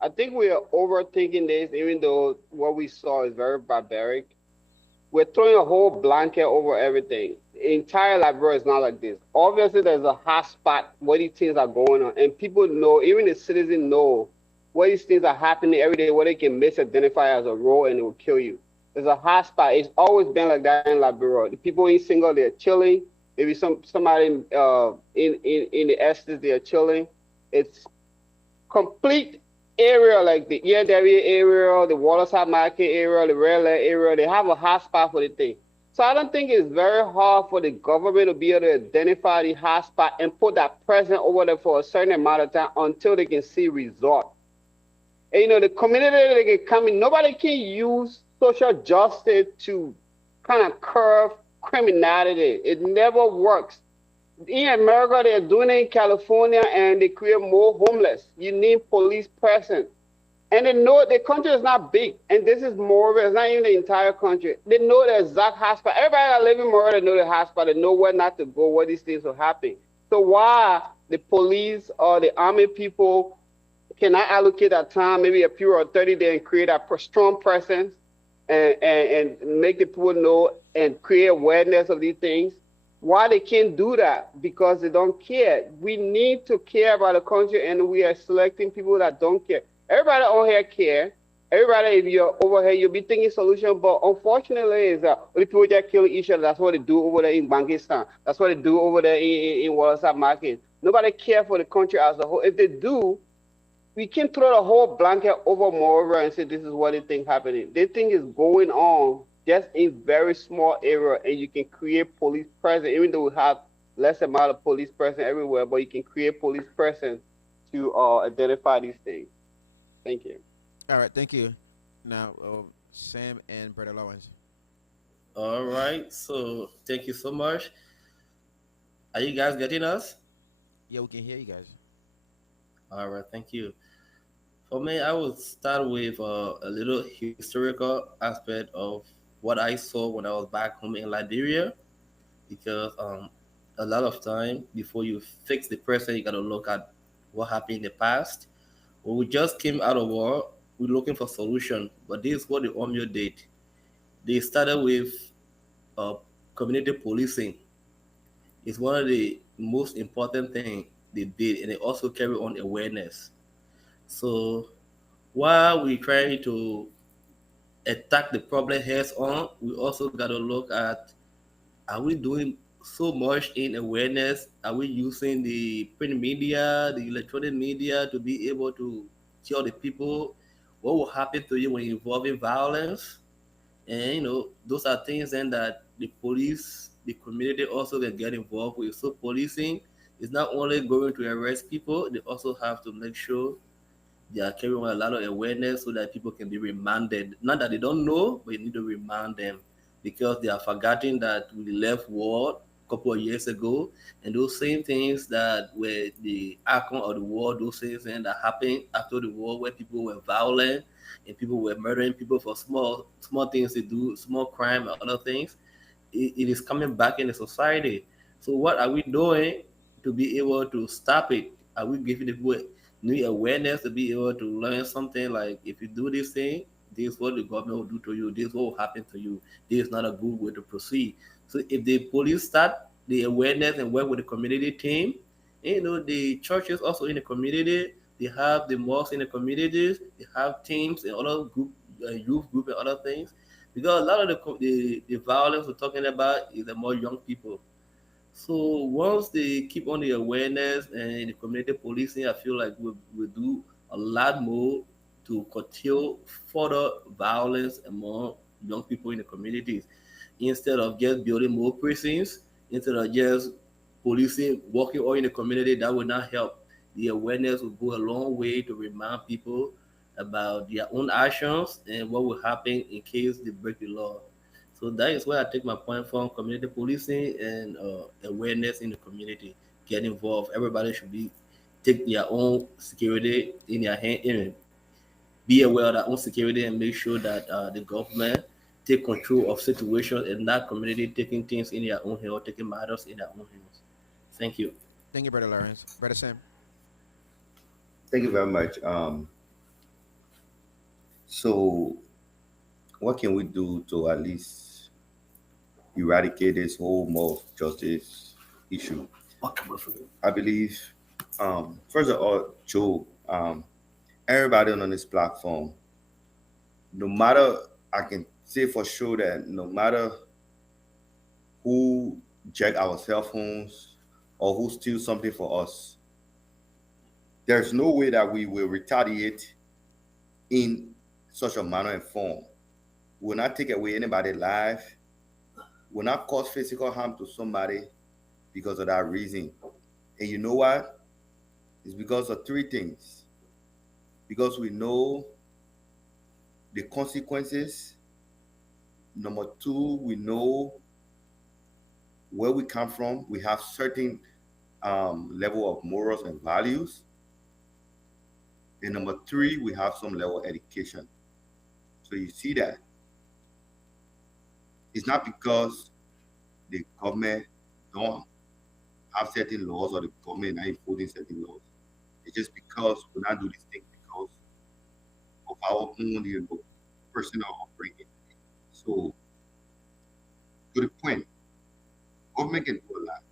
I think we are overthinking this, even though what we saw is very barbaric. We're throwing a whole blanket over everything. The entire Liberia is not like this. Obviously, there's a hot spot where these things are going on, and people know, even the citizens know, where these things are happening every day, where they can misidentify as a role and it will kill you. There's a hot spot. It's always been like that in Liberia. The people ain't single, they're chilling. Maybe somebody in the Estes, they're chilling. It's complete area like the ENW area, the Waterside Market area, the Red Light area. They have a hot spot for the thing. So I don't think it's very hard for the government to be able to identify the hot spot and put that presence over there for a certain amount of time until they can see result. And, the community, they can come in. Nobody can use social justice to kind of curb criminality. It never works. In America, they're doing it in California, and they create more homeless. You need police presence. And they know the country is not big, and this is more, it's not even the entire country. They know the exact hotspot. Everybody that live in Florida know the hotspot. They know where not to go, where these things will happen. So why the police or the army people cannot allocate that time, maybe a period of 30 days, and create a strong presence and make the people know and create awareness of these things? Why they can't do that? Because they don't care. We need to care about the country, and we are selecting people that don't care. Everybody on here care. Everybody, if you're over here, you'll be thinking solution. But unfortunately, is that the people just killing each other. That's what they do over there in Bangistan. That's what they do over there in Waterside Market. Nobody care for the country as a whole. If they do, we can't throw the whole blanket over moreover and say this is what they think happening. They think is going on just in very small area, and you can create police presence, even though we have less amount of police presence everywhere, but you can create police presence to identify these things. Thank you. All right, thank you. Now, Sam and Brother Lawrence. All right. So thank you so much. Are you guys getting us? Yeah, we can hear you guys. All right. Thank you. For me, I would start with a little historical aspect of what I saw when I was back home in Liberia, because a lot of time before you fix the present, you gotta look at what happened in the past. When we just came out of war, we're looking for solution, but this is what the OMU did. They started with uh, community policing. It's one of the most important thing they did, and they also carry on awareness. So while we're trying to attack the problem heads on, we also got to look at, are we doing so much in awareness? Are we using the print media, the electronic media to be able to tell the people what will happen to you when you're involved in violence? And those are things then that the police, the community also can get involved with. So policing is not only going to arrest people, they also have to make sure they are carrying on a lot of awareness so that people can be reminded. Not that they don't know, but you need to remind them because they are forgetting that we left war a couple of years ago, and those same things that were the outcome of the war, those things that happened after the war, where people were violent and people were murdering people for small things to do, small crime and other things. It is coming back in the society. So what are we doing to be able to stop it? Are we giving the people new awareness to be able to learn something like, if you do this thing, this is what the government will do to you, this is what will happen to you, this is not a good way to proceed. So if the police start the awareness and work with the community team, the churches also in the community, they have the mosques in the communities, they have teams and other group, youth group and other things, because a lot of the violence we're talking about is the more young people. So once they keep on the awareness and the community policing, I feel like we'll do a lot more to curtail further violence among young people in the communities. Instead of just building more prisons, instead of just policing, working all in the community, that will not help. The awareness will go a long way to remind people about their own actions and what will happen in case they break the law. So that is where I take my point from: community policing and awareness in the community. Get involved. Everybody should be take their own security in their hand. Be aware of their own security and make sure that the government take control of situations and not community taking things in their own hands or taking matters in their own hands. Thank you. Thank you, Brother Lawrence. Brother Sam. Thank you very much. So, what can we do to at least eradicate this whole mob justice issue? I believe, first of all, Joe, everybody on this platform, no matter, I can say for sure that no matter who jack our cell phones or who steals something for us, there's no way that we will retaliate in such a manner and form. We will not take away anybody's life, will not cause physical harm to somebody because of that reason. And you know what? It's because of three things. Because we know the consequences. Number two, we know where we come from. We have certain level of morals and values. And number three, we have some level of education. So you see that it's not because the government don't have certain laws or the government not imposing certain laws. It's just because we not do these things because of our own, personal upbringing. So to the point, government can do a lot.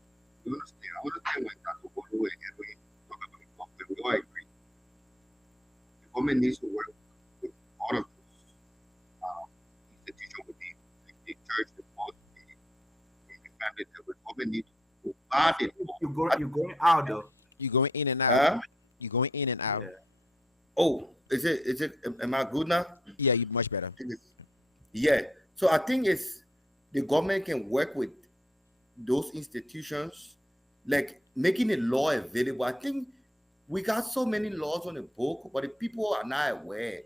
You understand? I understand when Dr. Bodo and Edwin talk about the government. We all agree. The government needs to work with all of those institutions within the church, the mosque, the family. The government needs to provide it. You're going out though. You going in and out. Huh? You going in and out. Yeah. Oh, am I good now? Yeah, you much better. Yeah. So I think it's the government can work with those institutions, like making a law available. I think we got so many laws on the book, but the people are not aware.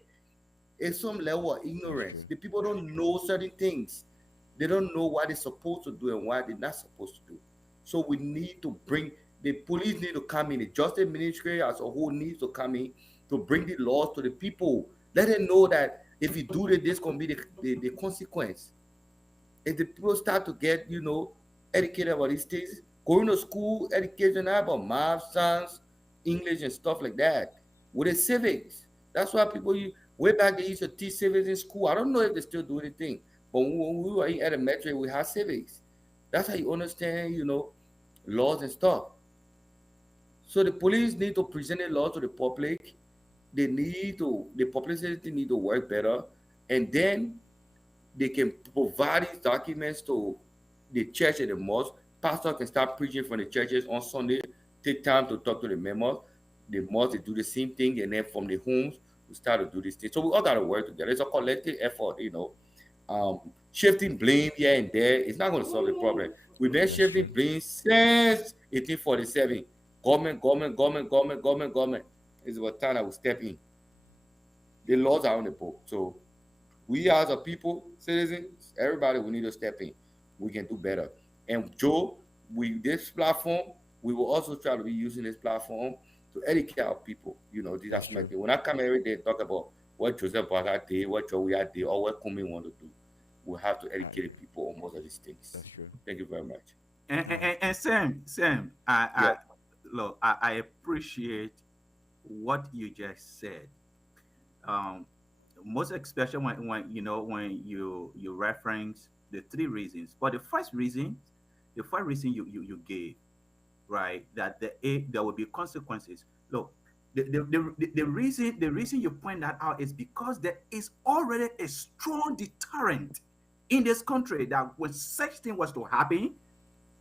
It's some level of That's true. ignorance. The people don't know certain things. They don't know what they're supposed to do and what they're not supposed to do. So we need to bring the police need to come in, the justice ministry as a whole needs to come in to bring the laws to the people. Let them know that if you do this gonna be the consequence. If the people start to get, educated about these things, going to school, education about math, science, English, and stuff like that, with the civics. That's why people, way back they used to teach civics in school. I don't know if they still do anything, but when we were in elementary, we had civics. That's how you understand, laws and stuff. So the police need to present the law to the public. The publicity need to work better, and then they can provide these documents to the church and the mosque. Pastor can start preaching from the churches on Sunday, take time to talk to the members. The mosque, they do the same thing, and then from the homes, we start to do this thing. So we all got to work together. It's a collective effort. Shifting blame here and there is not going to solve the problem. We've been That's true. shifting blame since 1847. Government, government, government, government, government, government. It's about time that we step in. The laws are on the book. So we as a people, citizens, everybody, we need to step in. We can do better. And Joe, this platform, we will also try to be using this platform to educate our people. These are That's some of true. the things. When I come every day and talk about what Joseph Baga did, what Joe did, or what Kumi want to do, we have to All right. educate the people on most of these things. That's true. Thank you very much. And, All right. and, and Sam, I Yeah. look, I appreciate what you just said. Um, Most especially when you reference the three reasons. But the first reason you gave, right, that there will be consequences. Look, the reason you point that out is because there is already a strong deterrent in this country that when such thing was to happen,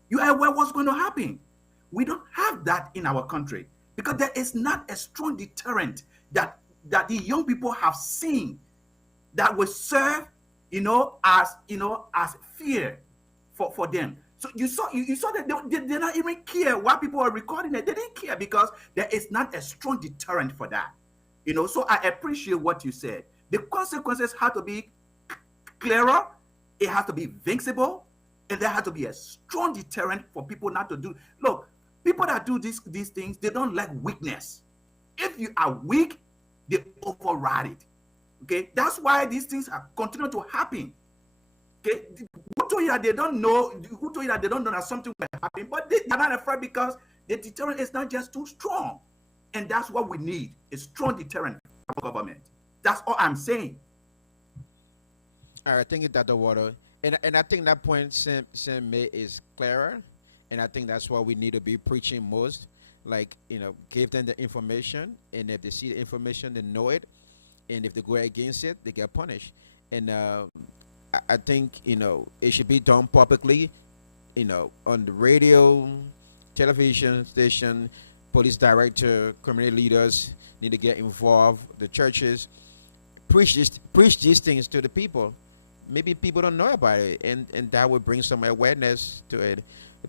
you are aware what's going to happen. We don't have that in our country because there is not a strong deterrent that the young people have seen that will serve, as fear for them. So you saw that they did not even care why people are recording it. They didn't care because there is not a strong deterrent for that. So I appreciate what you said. The consequences have to be clearer, it has to be invincible, and there has to be a strong deterrent for people not to do. Look, people that do these things, they don't like weakness. If you are weak, they override it. Okay, that's why these things are continue to happen. Okay, who told you that they don't know? Who told you that they don't know that something will happen? But they're not afraid because the deterrent is not just too strong, and that's what we need: a strong deterrent from government. That's all I'm saying. All right, thank you, Dr. Water. And I think that point Sam made is clearer, and I think that's what we need to be preaching most. Like, give them the information, and if they see the information, they know it, and if they go against it, they get punished. And I think it should be done publicly, on the radio, television station, police director, community leaders need to get involved. The churches preach these things to the people. Maybe people don't know about it, and that would bring some awareness to it.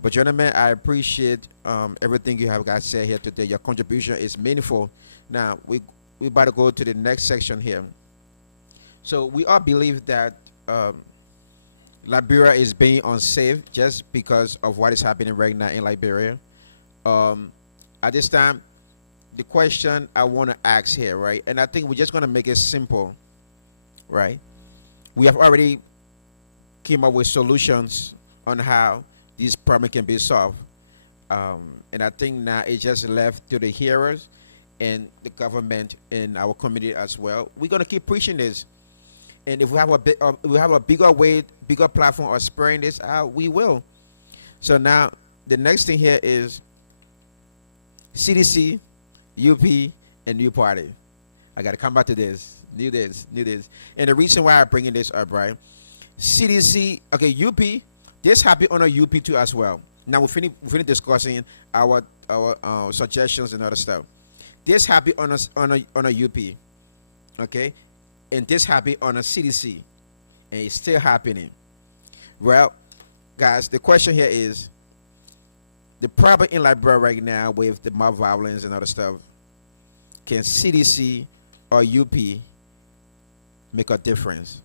But gentlemen, I appreciate everything you have guys said here today. Your contribution is meaningful. Now we about to go to the next section here. So we all believe that Liberia is being unsafe just because of what is happening right now in Liberia. At this time, the question I want to ask here, right? And I think we're just going to make it simple, right? We have already came up with solutions on how this problem can be solved. And I think now it's just left to the hearers and the government and our community as well. We're going to keep preaching this. And if we have we have a bigger way, bigger platform of spreading this out, we will. So now the next thing here is CDC, UP, and New Party. I got to come back to this. New this. And the reason why I'm bringing this up, right? CDC, okay, UP, this happy on a UP too as well. Now we finish discussing our suggestions and other stuff. this happened on a UP, okay, and this happened on a CDC, and it's still happening. Well, guys, the question here is the problem in Liberia right now with the mob violence and other stuff. Can CDC or UP make a difference?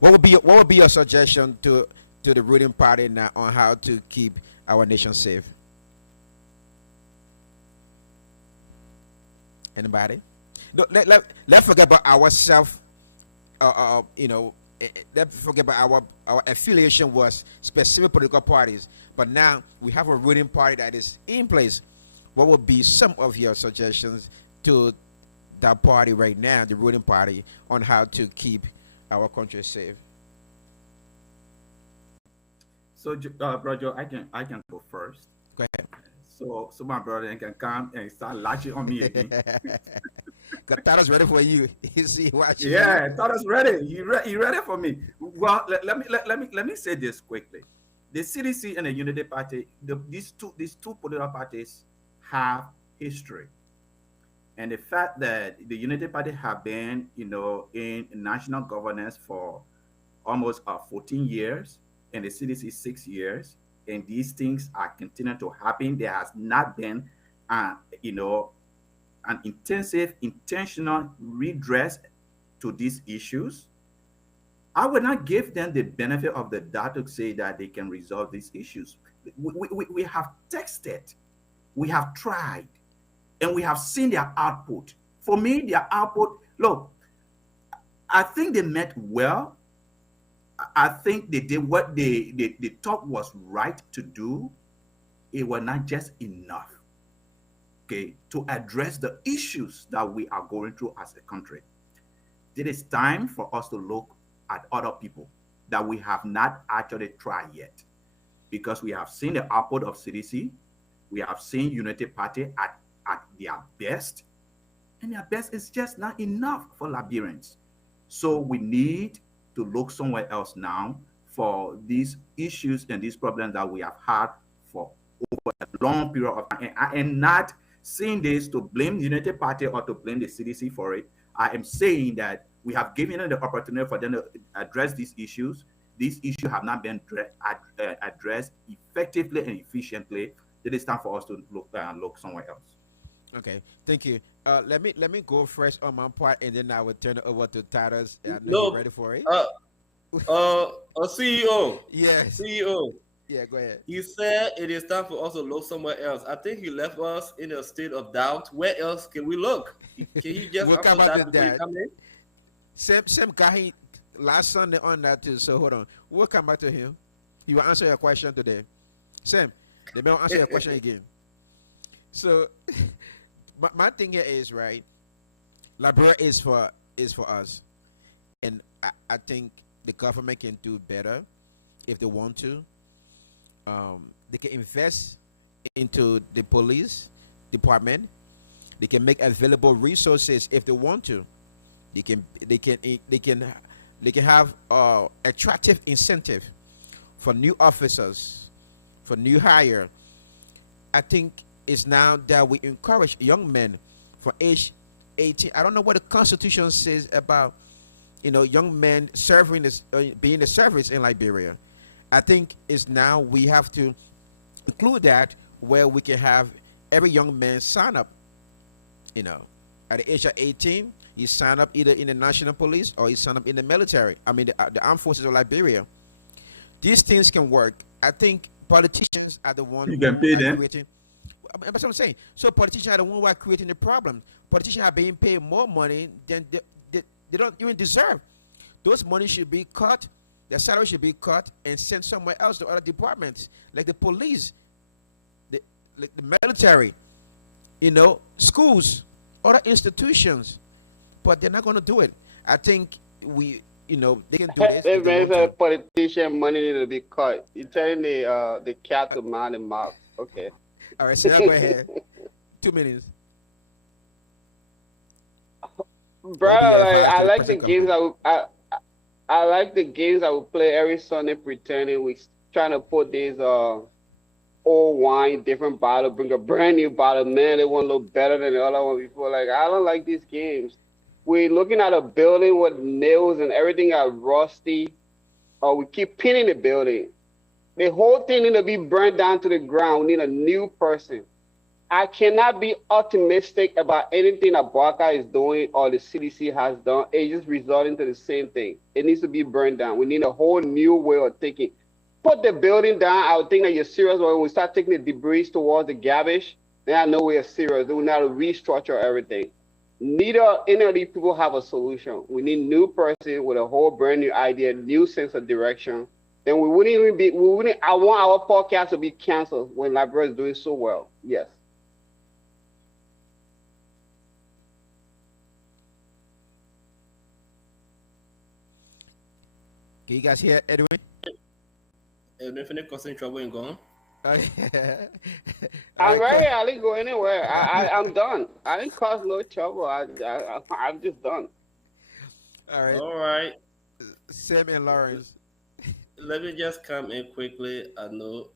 What would be your suggestion to the ruling party now on how to keep our nation safe? Anybody? No, let's forget about ourselves. Let's forget about our affiliation was specific political parties. But now we have a ruling party that is in place. What would be some of your suggestions to that party right now, the ruling party, on how to keep our country safe? So, brother, I can go first. Go ahead. So my brother can come and start latching on me again. Because Tato's ready for you. You see, watch. Yeah, Tato's ready. You ready for me? Well, let me say this quickly. The CDC and the Unity Party, these two political parties have history, and the fact that the Unity Party have been, in national governance for almost 14 years, and the CDC 6 years, and these things are continuing to happen. There has not been, an intensive, intentional redress to these issues. I would not give them the benefit of the doubt to say that they can resolve these issues. We have tested, we have tried, and we have seen their output. For me, their output, look, I think they met well. I think they did what they thought was right to do. It was not just enough, okay, to address the issues that we are going through as a country. It is time for us to look at other people that we have not actually tried yet, because we have seen the output of CDC, we have seen Unity Party at their best, and their best is just not enough for Liberians. So we need to look somewhere else now for these issues and these problems that we have had for over a long period of time. And not saying this to blame the Unity Party or to blame the CDC for it. I am saying that we have given them the opportunity for them to address these issues. These issues have not been addressed effectively and efficiently. It is time for us to look somewhere else. Okay, thank you. Let me go first on my part, and then I will turn it over to Tadas. I know No, you're ready for it. CEO, Yes. CEO. Yeah, go ahead. He said it is time for us to look somewhere else. I think he left us in a state of doubt. Where else can we look? Can you just We'll answer come back that to before you that. come in? Same guy last Sunday on that too. So hold on. We'll come back to him. He will answer your question today. Sam, they will answer your question again. So my thing here is right. Liberia is for us, and I think the government can do better if they want to. They can invest into the police department. They can make available resources if they want to. They can have attractive incentive for new officers, for new hire. I think it's now that we encourage young men for age 18. I don't know what the Constitution says about young men serving this, being the service in Liberia. I think it's now we have to include that where we can have every young man sign up. At the age of 18, he sign up either in the national police or he sign up in the military. I mean, the armed forces of Liberia. These things can work. I think politicians are the ones You can pay them. creating. That's what I'm saying. So politicians are the ones who are creating the problem. Politicians are being paid more money than they don't even deserve. Those money should be cut. Their salary should be cut and sent somewhere else to other departments, like the police, like the military, schools, other institutions. But they're not going to do it. I think they can do this. Hey if they man, want a to. politician money need to be cut. You telling the cat to mind the mouth. Okay. All right, so now go ahead. 2 minutes. Bro, What do you have like to I the like the present games company? I like the games I would play every Sunday pretending we trying to put these old wine, different bottle, bring a brand new bottle. Man, they want to look better than the other one before. Like, I don't like these games. We're looking at a building with nails and everything are rusty, or we keep pinning the building. The whole thing need to be burned down to the ground. We need a new person. I cannot be optimistic about anything that Barca is doing or the CDC has done. It's just resulting to the same thing. It needs to be burned down. We need a whole new way of thinking. Put the building down. I would think that you're serious. When we start taking the debris towards the garbage, then I know we're serious. Then we need to restructure everything. Neither any of these people have a solution. We need new person with a whole brand new idea, new sense of direction. Then we wouldn't even be. We wouldn't. I want our podcast to be canceled when Liberia is doing so well. Yes. Can you guys hear Edwin? Infinite causing trouble in gone. Oh, yeah. All I'm right, right here. I didn't go anywhere. I'm done. I didn't cause no trouble. I'm just done. all right. All right. Sam and Lawrence. Let me just come in quickly. I know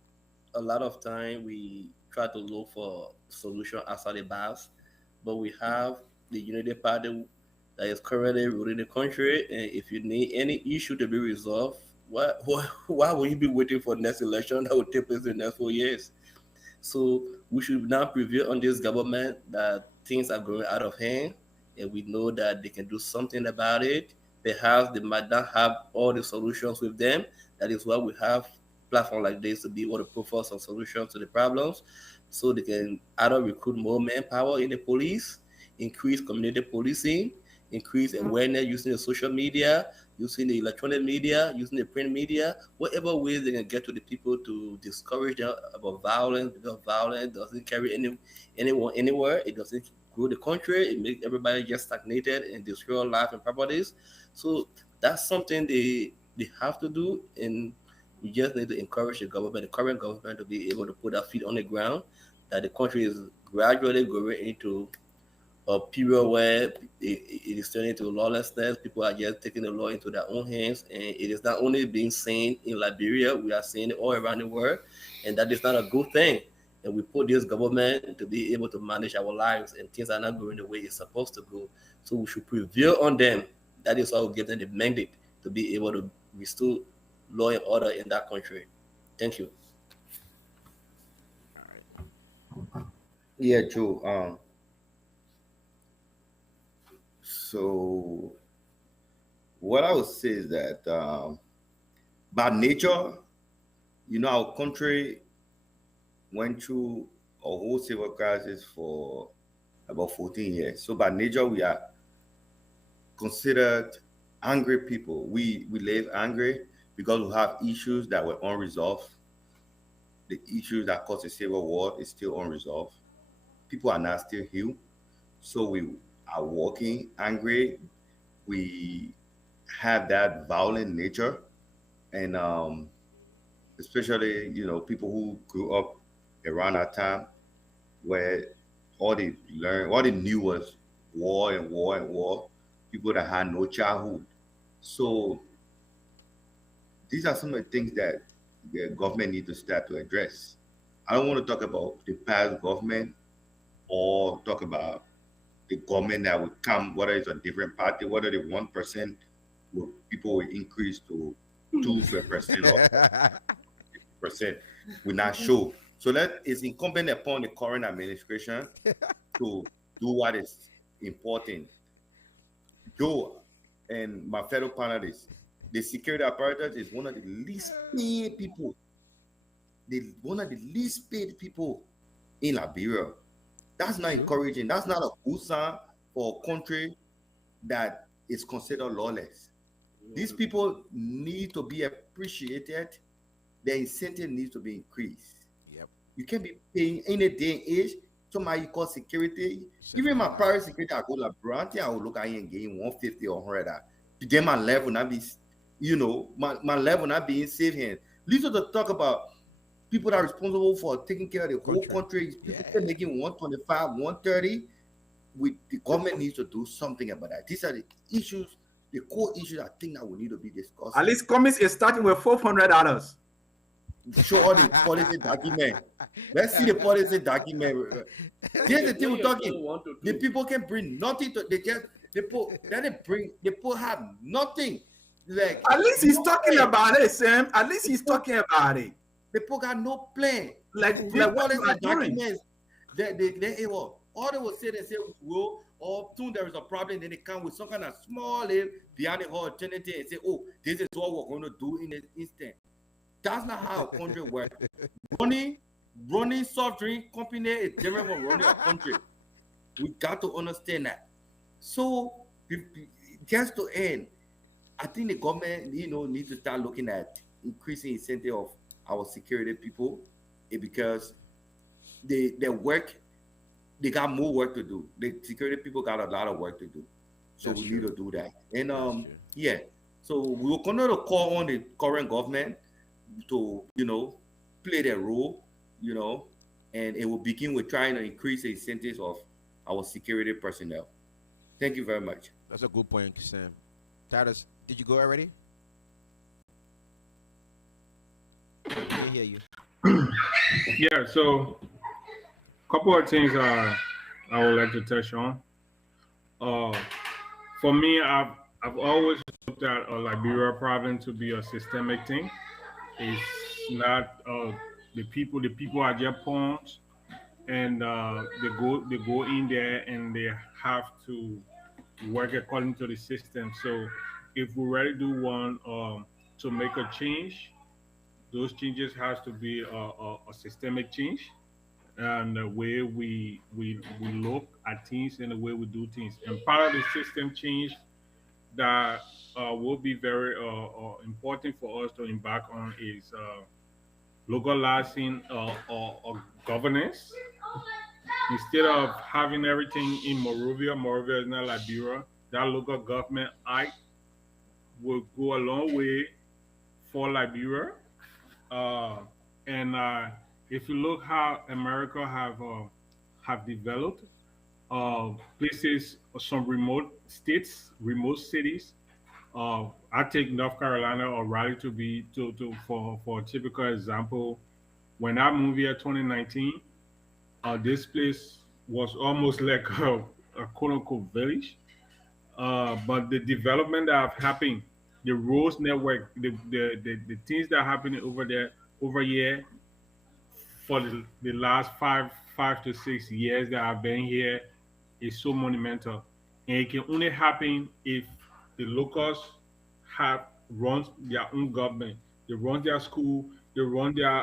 a lot of time we try to look for solution outside the box, but we have the Unity Party that is currently ruling the country. And if you need any issue to be resolved, why will you be waiting for next election that will take place in the next 4 years? So we should now prevail on this government that things are going out of hand, and we know that they can do something about it. Perhaps they might not have all the solutions with them. That is why we have platforms like this to be able to provide some solutions to the problems, so they can either recruit more manpower in the police, increase community policing, increase awareness using the social media, using the electronic media, using the print media, whatever ways they can get to the people to discourage them about violence, because violence doesn't carry anyone anywhere. It doesn't grow the country. It makes everybody just stagnated and destroy life and properties. So that's something they have to do, and we just need to encourage the government, the current government, to be able to put their feet on the ground. That the country is gradually going into a period where it is turning to lawlessness. People are just taking the law into their own hands, and it is not only being seen in Liberia, we are seeing it all around the world, and that is not a good thing. And we put this government to be able to manage our lives, and things are not going the way it's supposed to go. So we should prevail on them. That is why we give them the mandate to be able to restore law and order in that country. Thank you. Yeah, Joe. So what I would say is that by nature, our country went through a whole civil crisis for about 14 years. So by nature, we are considered angry people. We live angry because we have issues that were unresolved. The issues that caused the civil war is still unresolved. People are not still healed. So we are walking angry. We have that violent nature, and especially people who grew up around that time where all they knew was war and war and war. People that had no childhood. So these are some of the things that the government need to start to address. I don't want to talk about the past government or talk about the government that would come, whether it's a different party, whether the 1% will people will increase to 2% or percent will not show. So that is incumbent upon the current administration to do what is important. Joe and my fellow panelists, the security apparatus is one of the least paid people. One of the least paid people in Liberia. That's not encouraging. That's not a good sign for a country that is considered lawless. These people need to be appreciated. Their incentive needs to be increased. Yep. You can't be paying in a day and age. Somebody call security. Even my private security, I go like Branty, I will look at you and gain 150 or 100. Then my level not be, my level not be in safe hands. Listen to talk about people that are responsible for taking care of the whole country. People making 125, 130. The government needs to do something about that. These are the issues, the core issues I think that we need to be discussing. At least comments is starting with $400. show all the policy document. Let's see the policy document. Here's the thing when we're your talking. son want to The do, people can bring nothing to they just they put have nothing. Like At least he's no talking plan. about it, Sam. At least The he's people, talking about it. the people got no plan. These Like what you policy are doing. documents they well, all they will say they say will or soon there is a problem, then they come with some kind of small behind the whole alternative and say, oh, this is what we're going to do in an instant. That's not how a country works. Running, running soft drink company is different from running a country. We got to understand that. So, just to end, I think the government, needs to start looking at increasing incentive of our security people, because they work, they got more work to do. The security people got a lot of work to do. So That's we need true. to do that. And That's true. yeah. So we will continue to call on the current government to, play their role, you know, and it will begin with trying to increase the incentives of our security personnel. Thank you very much. That's a good point, Sam. Titus, did you go already? We can't hear you. Yeah, so couple of things I would like to touch on. Uh, for me, I've always looked at Liberia province to be a systemic thing. It's not the people. The people are just pawns, and they go in there and they have to work according to the system. So if we really do want to make a change, those changes has to be a systemic change and the way we look at things and the way we do things. And part of the system change that will be very important for us to embark on is localizing governance. Instead of having everything in Morovia is not Liberia, that local government act will go a long way for Liberia. Uh, and if you look how America have developed, places, some remote states, remote cities. I take North Carolina or Raleigh to be for a typical example. When I moved here 2019, this place was almost like a quote unquote village. But the development that have happened, the roads network, the things that are happening over there, over here, for the last 5 to 6 years that I've been here is so monumental. And it can only happen if the locals have run their own government. They run their school, they run their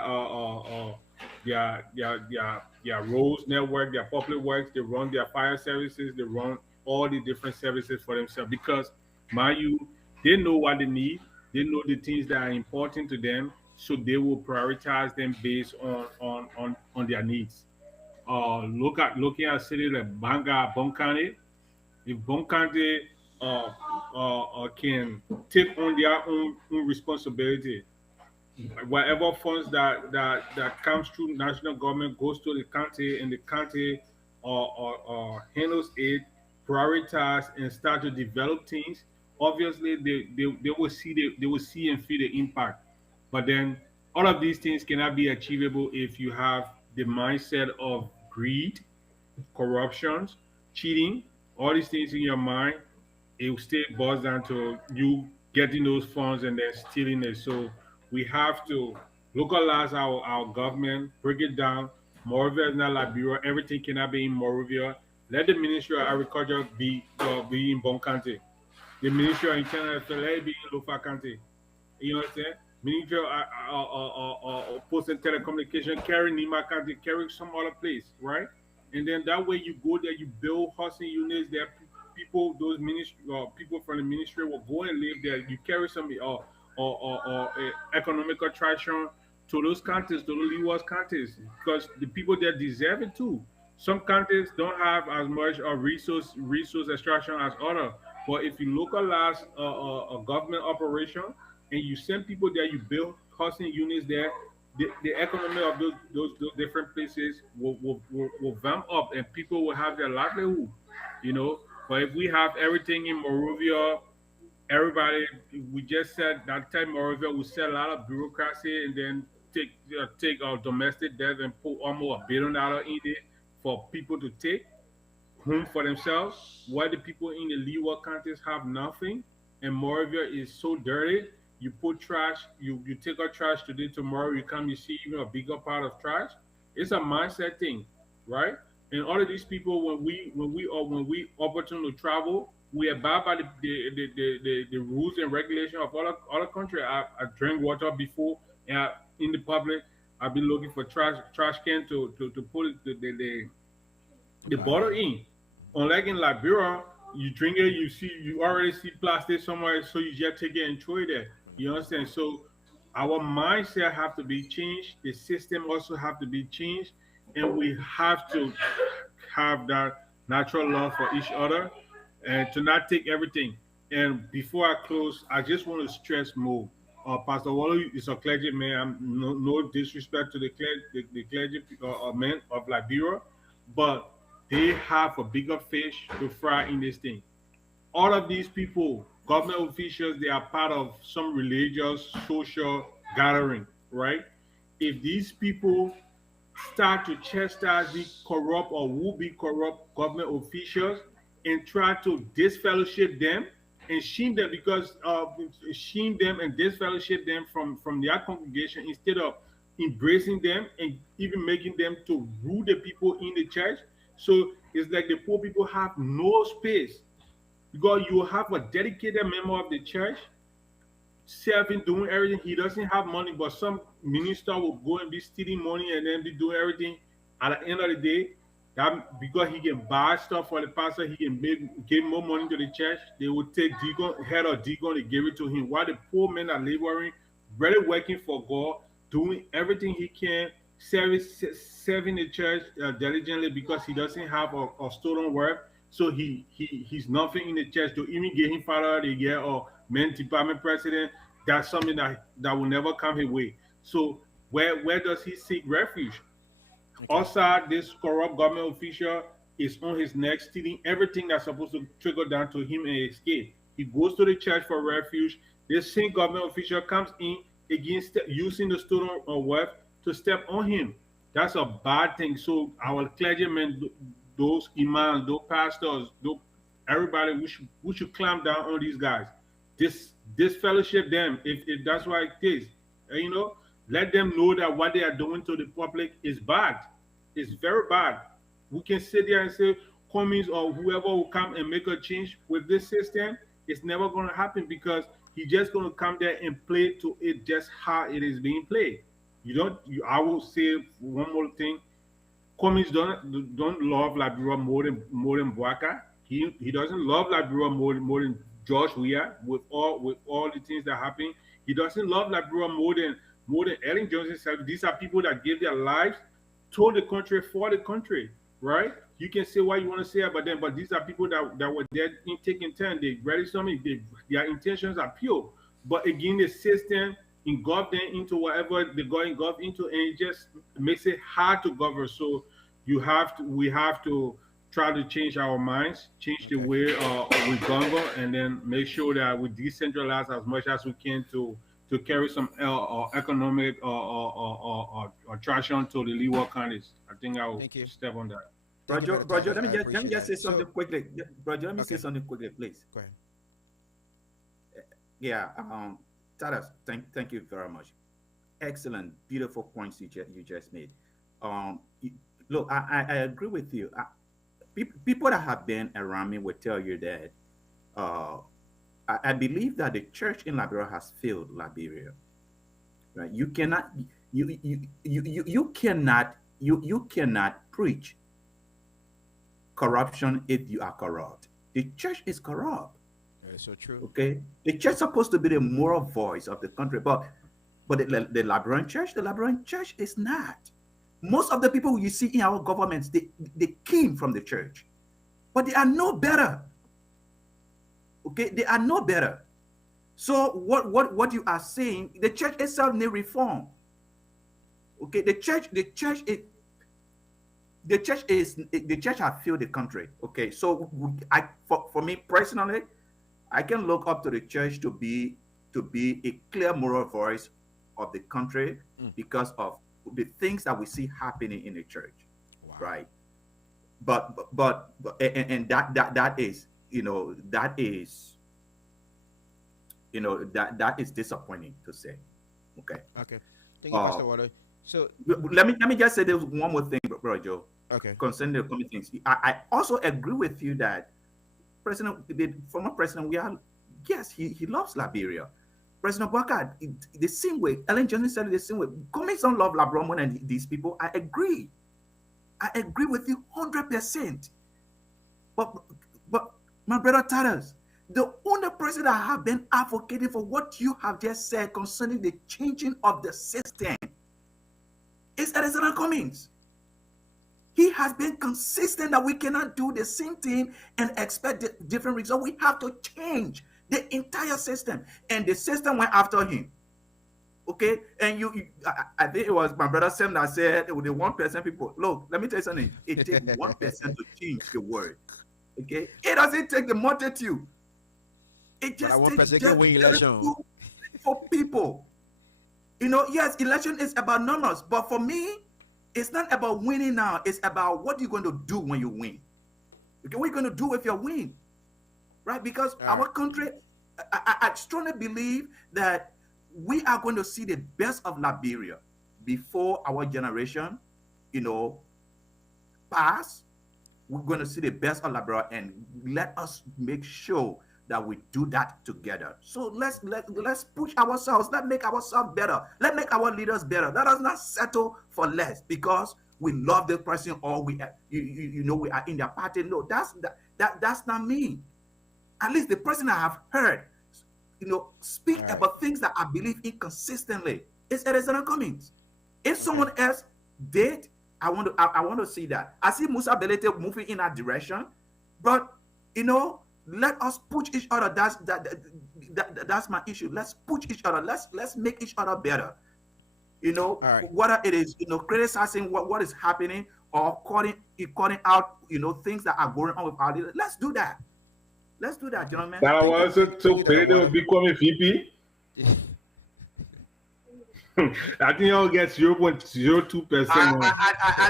roads network, their public works, they run their fire services, they run all the different services for themselves. Because mind you, they know what they need, they know the things that are important to them, so they will prioritize them based on their needs. Looking at cities like Banga, Bonkane, if Bonkane can take on their own responsibility, whatever funds that comes through national government goes to the county, and the county handles it, prioritize and start to develop things. Obviously, they will see and feel the impact. But then all of these things cannot be achievable if you have the mindset of greed, corruptions, cheating, all these things in your mind. It still boils down to you getting those funds and then stealing it. So we have to localize our government, break it down. Moravia is not Liberia. Everything cannot be in Moravia. Let the Ministry of Agriculture be in Bon County. The Ministry of Internal Affairs let it be in Lofa County. You know what I'm saying? Ministry of Post and Telecommunication, carry Nima County, carry some other place, right? And then that way you go there, you build housing units there. People, those ministry, people from the ministry will go and live there. You carry some economic attraction to those counties, to the Leeward counties, because the people there deserve it too. Some counties don't have as much resource extraction as other. But if you localize a government operation and you send people there, you build housing units there, the economy of those different places will vamp up and people will have their livelihood, you know. But if we have everything in Morovia, everybody, we just said that time Morovia will sell a lot of bureaucracy, and then take domestic debt and put almost $1 billion in it for people to take home for themselves, while the people in the leeward countries have nothing, and moreover is so dirty. You put trash, you take out trash today, tomorrow you come, you see even a bigger part of trash. It's a mindset thing, right? And all of these people, when we opportune to travel, we abide by the rules and regulation of other country. I drink water before, and in the public, I've been looking for trash can to put The the bottle bottle in. in. Unlike in Liberia, you drink it, you already see plastic somewhere, so you just take it and throw it there. You understand? So our mindset have to be changed. The system also have to be changed, and we have to have that natural love for each other, and to not take everything. And before I close, I just want to stress more. Pastor Wally is a clergy man. No disrespect to the clergy men of Liberia, but they have a bigger fish to fry in this thing. All of these people, government officials, they are part of some religious, social gathering, right? If these people start to chastise the corrupt or will be corrupt government officials and try to disfellowship them and shame them, because shame them and disfellowship them from their congregation, instead of embracing them and even making them to rule the people in the church. So it's like the poor people have no space, because you have a dedicated member of the church serving, doing everything. He doesn't have money, but some minister will go and be stealing money and then be doing everything. At the end of the day, that because he can buy stuff for the pastor, he can give more money to the church. They will take deacon, head of deacon, and give it to him. While the poor men are laboring, really working for God, doing everything he can, serving the church diligently, because he doesn't have a stolen work. So he's nothing in the church to even get him father of the year or men department president. That's something that will never come his way. So where does he seek refuge? Okay. Outside, this corrupt government official is on his neck, stealing everything that's supposed to trickle down to him and escape. He goes to the church for refuge. This same government official comes in against using the stolen wealth to step on him. That's a bad thing. So our clergymen, those imams, those pastors, everybody, we should clamp down on these guys. This fellowship them, if that's what it is. You know, let them know that what they are doing to the public is bad. It's very bad. We can sit there and say Cummings or whoever will come and make a change with this system. It's never going to happen, because he's just going to come there and play to it just how it is being played. You don't. I will say one more thing. Cummings don't love Liberia more than Boaka. He doesn't love Liberia more than George Weah, with all the things that happen. He doesn't love Liberia more than Ellen Johnson himself. These are people that gave their lives to the country, for the country, right? You can say what you want to say about them, but these are people that were there in taking time. They ready something. Their intentions are pure. But again, the system engulfed them into whatever they got engulfed into, and it just makes it hard to govern. So we have to try to change our minds, change the Okay. way we govern, and then make sure that we decentralize as much as we can to carry some economic traction to the leeward counties. I think I will Thank you. step on that. Thank you for the time. Roger, let me I just appreciate say that. something So, quickly. Roger, let me say okay, something quickly, please. go ahead. Yeah, Taras, thank you very much. Excellent, beautiful points you just made. You- Look, I agree with you. People that have been around me will tell you that uh, I believe that the church in Liberia has failed Liberia. Right? You cannot preach corruption if you are corrupt. The church is corrupt. That is so true. Okay, the church is supposed to be the moral voice of the country, but the Liberian church is not. Most of the people you see in our governments, they came from the church, but they are no better. Okay, they are no better. So what you are saying, the church itself need reform. Okay, the church has failed the country. Okay, so for me personally, I can look up to the church to be a clear moral voice of the country Mm. because of the things that we see happening in the church, Wow. right? And that is, that is, that is disappointing to say. Okay. Okay. Thank you, Uh, Pastor Waller. So, let me just say this one more thing, Brother Joe, okay. concerning the coming things. I also agree with you that the former president, yes, he loves Liberia. President Baka, the same way. Ellen Johnson said it the same way. Gomez don't love LeBron more than these people. I agree. I agree with you 100%. But but my brother Taras, the only person that have been advocating for what you have just said concerning the changing of the system is Alexander Cummings. He has been consistent that we cannot do the same thing and expect different results. We have to change the entire system. And the system went after him. Okay? And I think it was my brother Sam that said with the 1% people. Look, let me tell you something. It takes 1% to change the world. Okay? It doesn't take the multitude. It But I just want takes President win election. for people. Yes, election is about numbers, but for me, it's not about winning now. It's about what you're going to do when you win. Okay, what you're going to do if you win, right? Because All right. our country, I strongly believe that we are going to see the best of Liberia before our generation, pass. We're going to see the best of Liberia, and let us make sure that we do that together. So let's push ourselves. Let's make ourselves better. Let's make our leaders better. Let us not settle for less because we love the person or we we are in their party. No, that's not me. At least the person I have heard, speak All right. about things that I believe in consistently is Alexander Cummings. If Okay. someone else did, I want to see that. I see Musa Belete moving in that direction, but let us push each other. That's my issue. Let's push each other. Let's make each other better. All right. Whether it is criticizing what is happening or calling out things that are going on with our leaders. Let's do that. Let's do that, gentlemen. That Thank you. was so Thank you, Dr. Pereira will Waller. become a VP. I think he'll get 0.02% on. I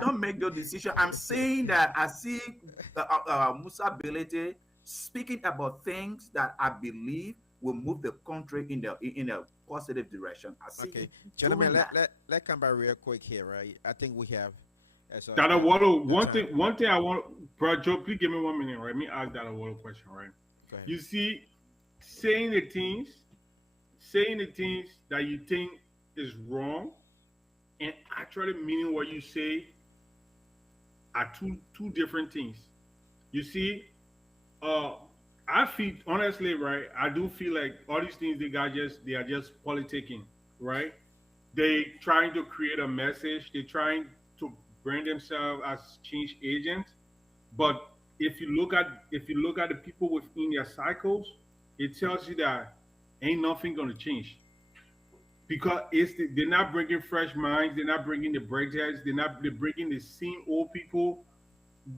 don't make the decision. I'm saying that I see Musa Belete speaking about things that I believe will move the country in a positive direction. I see Okay, him gentlemen, doing that. let come back real quick here, right? I think we have as Dada Waddle, the time. one thing I want, bro, Joe, please give me 1 minute, right? Let me ask Dada Waddle a question, right? Go ahead. You see, saying the things that you think is wrong, and actually meaning what you say are two different things. You see, I feel honestly, right? I do feel like all these things they are just politicking, right? They trying to create a message. They're trying to brand themselves as change agents. But if you look at the people within their cycles, it tells you that ain't nothing gonna change because they're not bringing fresh minds. They're not bringing the breakheads. They're bringing the same old people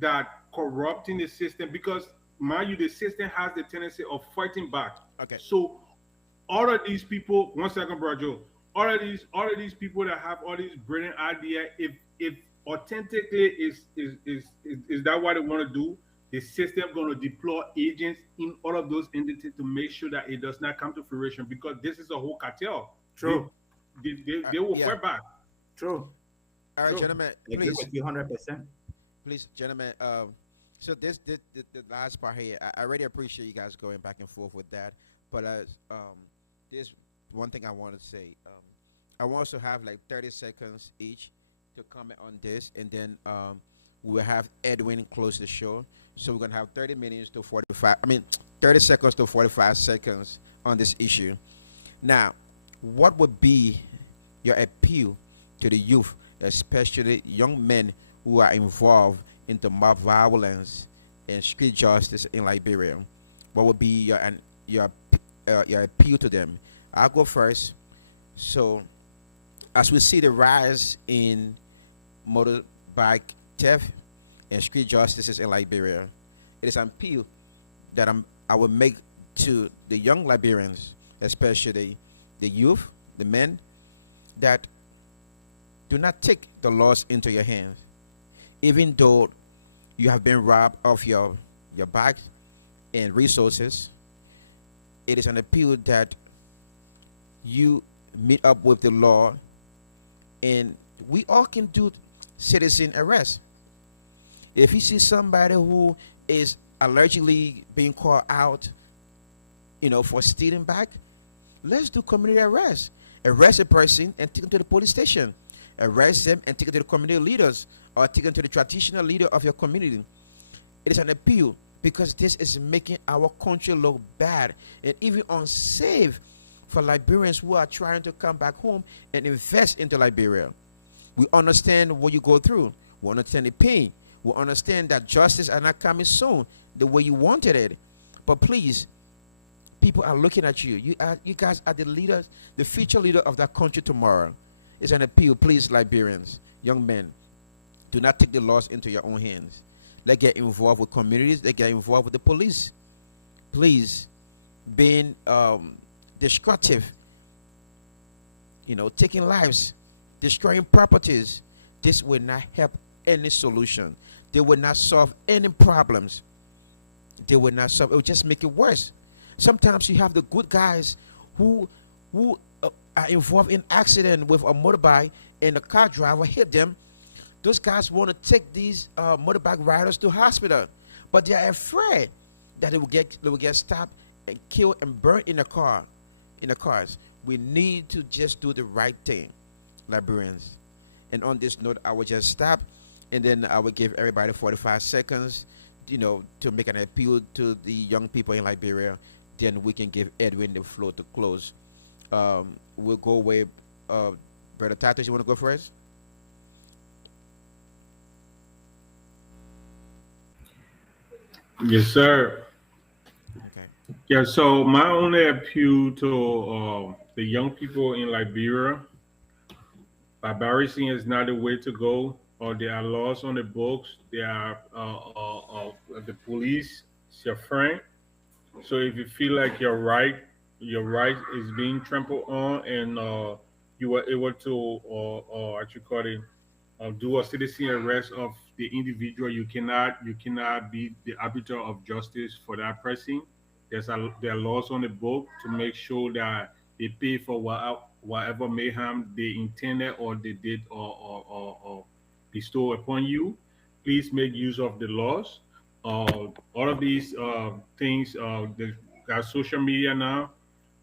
that corrupting the system because mind you, the system has the tendency of fighting back. Okay. So all of these people, 1 second, bro, Joe. All of these people that have all these brilliant ideas, if authentically is that what they want to do, the system going to deploy agents in all of those entities to make sure that it does not come to fruition because this is a whole cartel. True. They will Yeah. fight back. True. All right, True. gentlemen, I agree please, with you 100%. gentlemen. So this the last part here, I really appreciate you guys going back and forth with that. But this one thing I want to say. I want us to have like 30 seconds each to comment on this, and then we'll have Edwin close the show. So we're gonna have 30 minutes to 45. I mean, 30 seconds to 45 seconds on this issue. Now, what would be your appeal to the youth, especially young men who are involved in the mob violence and street justice in Liberia? What would be your appeal to them? I'll go first. So, as we see the rise in motorbike theft and street justices in Liberia, it is an appeal that I will make to the young Liberians, especially the youth, the men that do not take the laws into your hands, even though you have been robbed of your bags and resources. It is an appeal that you meet up with the law, and we all can do citizen arrest. If you see somebody who is allegedly being called out, for stealing back, let's do community arrest. Arrest a person and take them to the police station. Arrest them and take them to the community leaders or take them to the traditional leader of your community. It is an appeal because this is making our country look bad and even unsafe for Liberians who are trying to come back home and invest into Liberia. We understand what you go through. We understand the pain. We understand that justice are not coming soon the way you wanted it. But please, people are looking at you. You guys are the leaders, the future leader of that country tomorrow. It's an appeal, please, Liberians, young men, do not take the laws into your own hands. Let's get involved with communities. Let's get involved with the police. Please, being destructive, taking lives, destroying properties. This will not help any solution. They will not solve any problems. They will not solve. It will just make it worse. Sometimes you have the good guys who are involved in accident with a motorbike and the car driver hit them. Those guys want to take these motorbike riders to hospital, but they are afraid that they will get stopped and killed and burned in the cars. We need to just do the right thing, Liberians. And on this note, I will just stop, and then I will give everybody 45 seconds, to make an appeal to the young people in Liberia. Then we can give Edwin the floor to close. We'll go with Brother Tatus. You want to go first? Yes, sir. Okay. Yeah, so my only appeal to the young people in Liberia, barbarism is not the way to go. Or there are laws on the books. There are the police is your friend. So if you feel like your right is being trampled on, and you were able to, what you call it, do a citizen arrest of the individual, you cannot be the arbiter of justice for that person. There are laws on the book to make sure that they pay for whatever mayhem they intended or they did or bestow upon you. Please make use of the laws. All of these things, got social media now.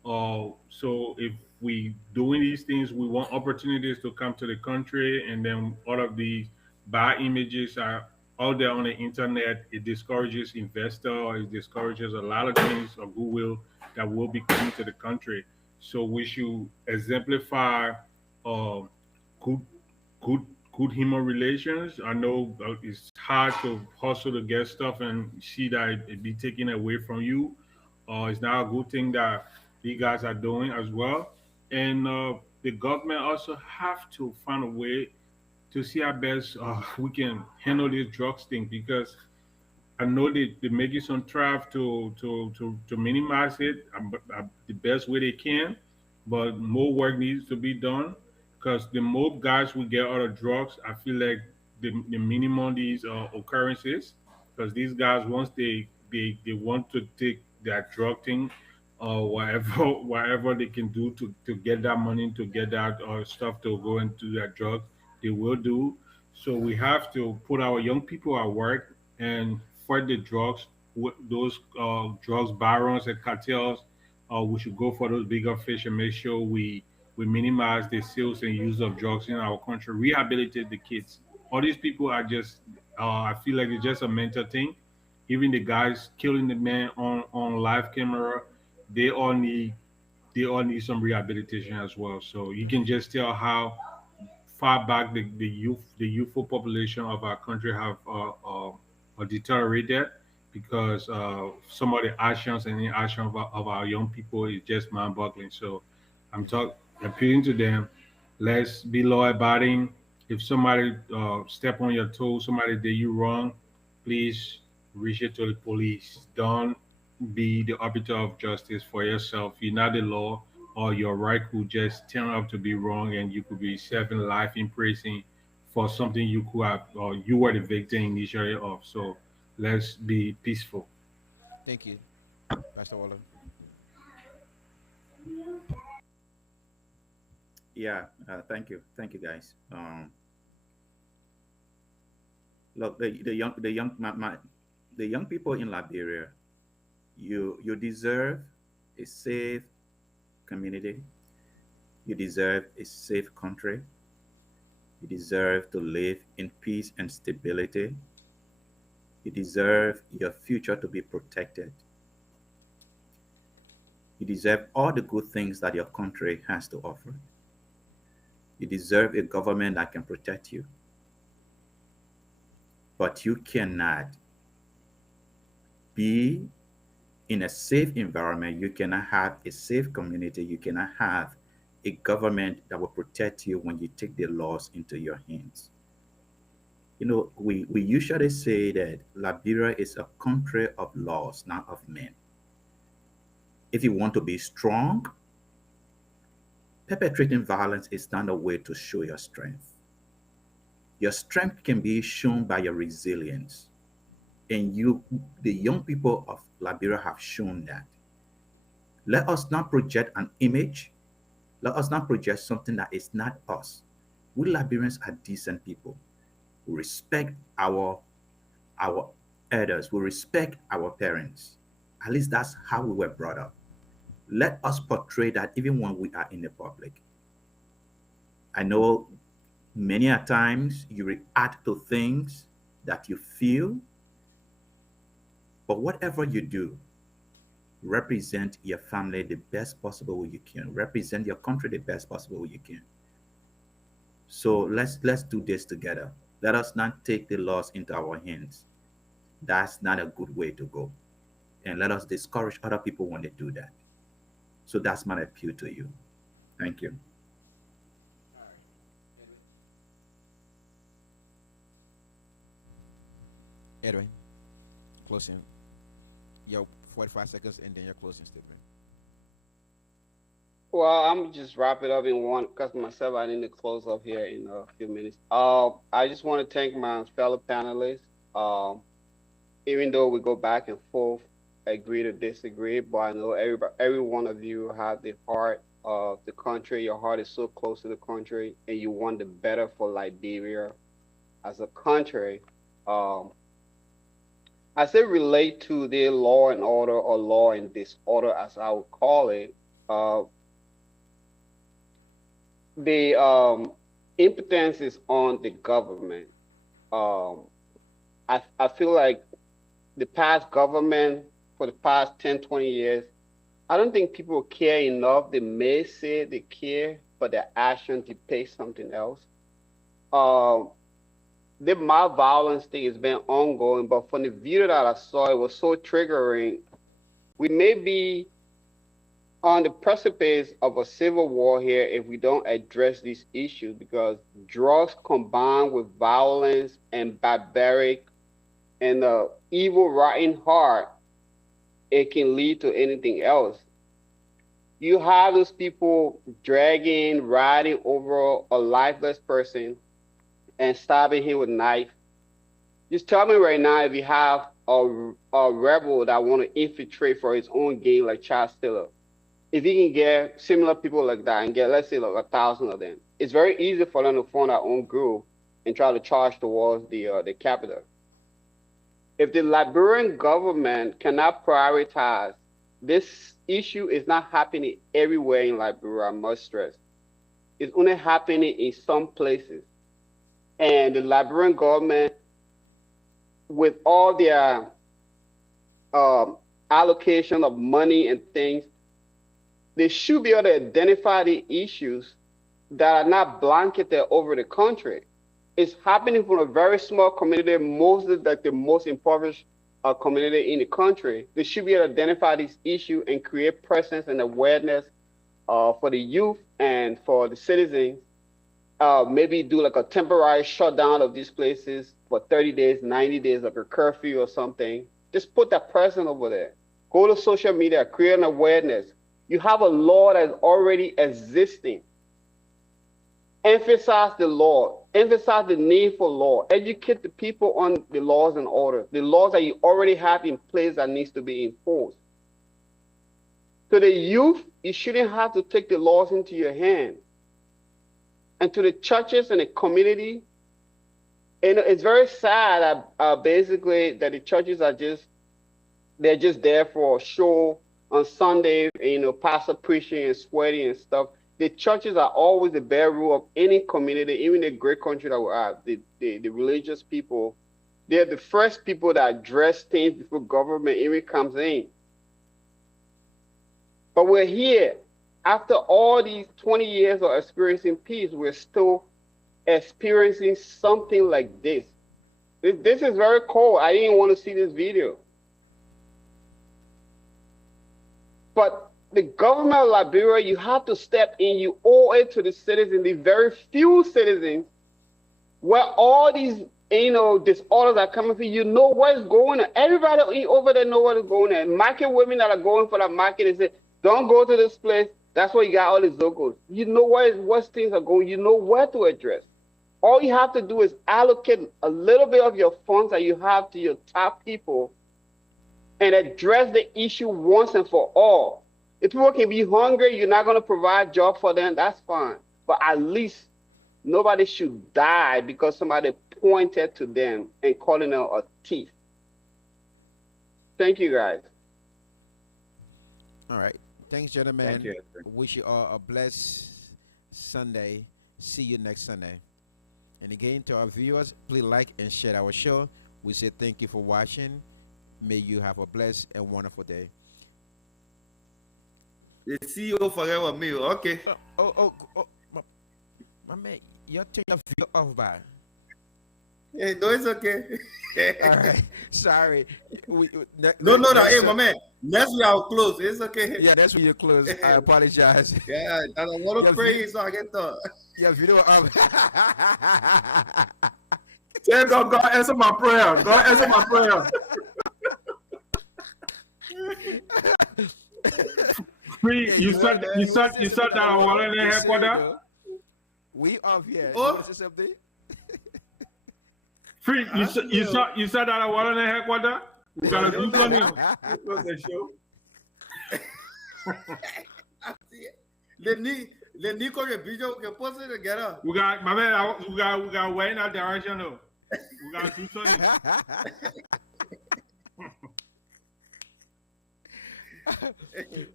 So if we doing these things, we want opportunities to come to the country, and then all of these bad images are out there on the internet. It discourages investor. It discourages a lot of things of goodwill that will be coming to the country. So we should exemplify uh, good, good, good human relations. I know it's hard to hustle to get stuff and see that it be taken away from you. It's not a good thing that you guys are doing as well. And the government also have to find a way to see how best we can handle this drugs thing, because I know they're making some try to minimize it the best way they can, but more work needs to be done, because the more guys we get out of drugs, I feel like the minimum these occurrences, because these guys, once they want to take that drug thing or whatever whatever they can do to get that money, to get that stuff to go into that drug, they will do. So we have to put our young people at work and fight the drugs, those drugs barons and cartels. We should go for those bigger fish and make sure we minimize the sales and use of drugs in our country. Rehabilitate the kids. All these people are just, I feel like it's just a mental thing. Even the guys killing the man on live camera, they all need they all need some rehabilitation as well. So you can just tell how far back the youthful population of our country have deteriorated, because some of the actions and inaction of our young people is just mind-boggling. So appealing to them. Let's be law abiding. If somebody step on your toes, somebody did you wrong, please reach it to the police. Don't be the arbiter of justice for yourself. You're not the law. or your right could just turn out to be wrong, and you could be serving life in prison for something you could have, or you were the victim initially of. So let's be peaceful. Thank you, Pastor Waller. Yeah, thank you, guys. Look, the young people in Liberia, you deserve a safe community. You deserve a safe country. You deserve to live in peace and stability. You deserve your future to be protected. You deserve all the good things that your country has to offer. You deserve a government that can protect you. But you cannot be in a safe environment. You cannot have a safe community. You cannot have a government that will protect you when you take the laws into your hands. We usually say that Liberia is a country of laws, not of men. If you want to be strong, perpetrating violence is not a way to show your strength. Your strength can be shown by your resilience. And the young people of Liberia have shown that. Let us not project an image. Let us not project something that is not us. We Liberians are decent people. We respect our elders. We respect our parents. At least that's how we were brought up. Let us portray that even when we are in the public. I know many a times you react to things that you feel, but whatever you do, represent your family the best possible way you can. Represent your country the best possible way you can. So let's do this together. Let us not take the laws into our hands. That's not a good way to go. And let us discourage other people when they do that. So that's my appeal to you. Thank you. Edwin, closing your 45 seconds and then your closing statement. Well, I'm just wrap it up in one because myself I need to close up here in a few minutes. I just want to thank my fellow panelists. Um, Even though we go back and forth, agree to disagree, but I know every one of you have the heart of the country. Your heart is so close to the country, and you want the better for Liberia as a country. Um, I say relate to the law and order or law and disorder, as I would call it. Uh, the impotence is on the government. Um, I feel like the past government for the past 10, 20 years, I don't think people care enough. They may say they care, but their action dictates something else. Um, the mob violence thing has been ongoing, but from the video that I saw, it was so triggering. We may be on the precipice of a civil war here if we don't address these issues because drugs combined with violence and barbaric and evil rotten heart, it can lead to anything else. You have those people dragging, riding over a lifeless person and stabbing him with a knife. Just tell me right now if you have a rebel that want to infiltrate for his own gain like Charles Taylor. If he can get similar people like that and get, let's say, like 1,000 of them, it's very easy for them to form their own group and try to charge towards the capital. If the Liberian government cannot prioritize, this issue is not happening everywhere in Liberia, I must stress. It's only happening in some places. And the Liberian government, with all their um, allocation of money and things, they should be able to identify the issues that are not blanketed over the country. It's happening from a very small community, mostly like the most impoverished community in the country. They should be able to identify this issue and create presence and awareness for the youth and for the citizens. Maybe do like a temporary shutdown of these places for 30 days, 90 days, like a curfew or something. Just put that presence over there. Go to social media, create an awareness. You have a law that is already existing. Emphasize the law. Emphasize the need for law. Educate the people on the laws and orders. The laws that you already have in place that needs to be enforced. To the youth, you shouldn't have to take the laws into your hands. And to the churches and the community, and it's very sad that basically that the churches are they're just there for a show on Sunday, pastor preaching and sweating and stuff. The churches are always the bedroom of any community, even the great country that we are. The religious people, they're the first people that address things before government even comes in. But we're here. After all these 20 years of experiencing peace, we're still experiencing something like this. This is very cold. I didn't want to see this video. But the government of Liberia, you have to step in. You owe it to the citizens, the very few citizens, where all these disorders are coming from. You know what is going on. Everybody over there know what is going on. Market women that are going for that market and say, don't go to this place. That's why you got all these locals. You know what things are going. You know where to address. All you have to do is allocate a little bit of your funds that you have to your top people and address the issue once and for all. If people can be hungry, you're not going to provide job for them, that's fine. But at least nobody should die because somebody pointed to them and calling them a thief. Thank you, guys. All right. Thanks, gentlemen. Thank you. Wish you all a blessed Sunday. See you next Sunday. And again, to our viewers, please like and share our show. We say thank you for watching. May you have a blessed and wonderful day. The CEO forget what me. Okay. My man, you turn your video off by. Hey, no, it's okay. All right. Sorry. No. Hey, my man. Next week I'll close. It's okay. Yeah, that's when you close. I apologize. Yeah, I don't want to pray so I get the. Your video off. Tell God answer my prayer. God answer my prayer. Free, you said that I was in the headquarters. We off here. Oh. You say something? Free, you said that I was in the headquarters. We gotta do something. Close the show. The Nico the video can post it together. We got my man. We got way in that direction though. We gotta do something.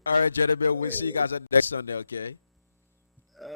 All right, gentlemen. We'll see you guys on next Sunday. Okay.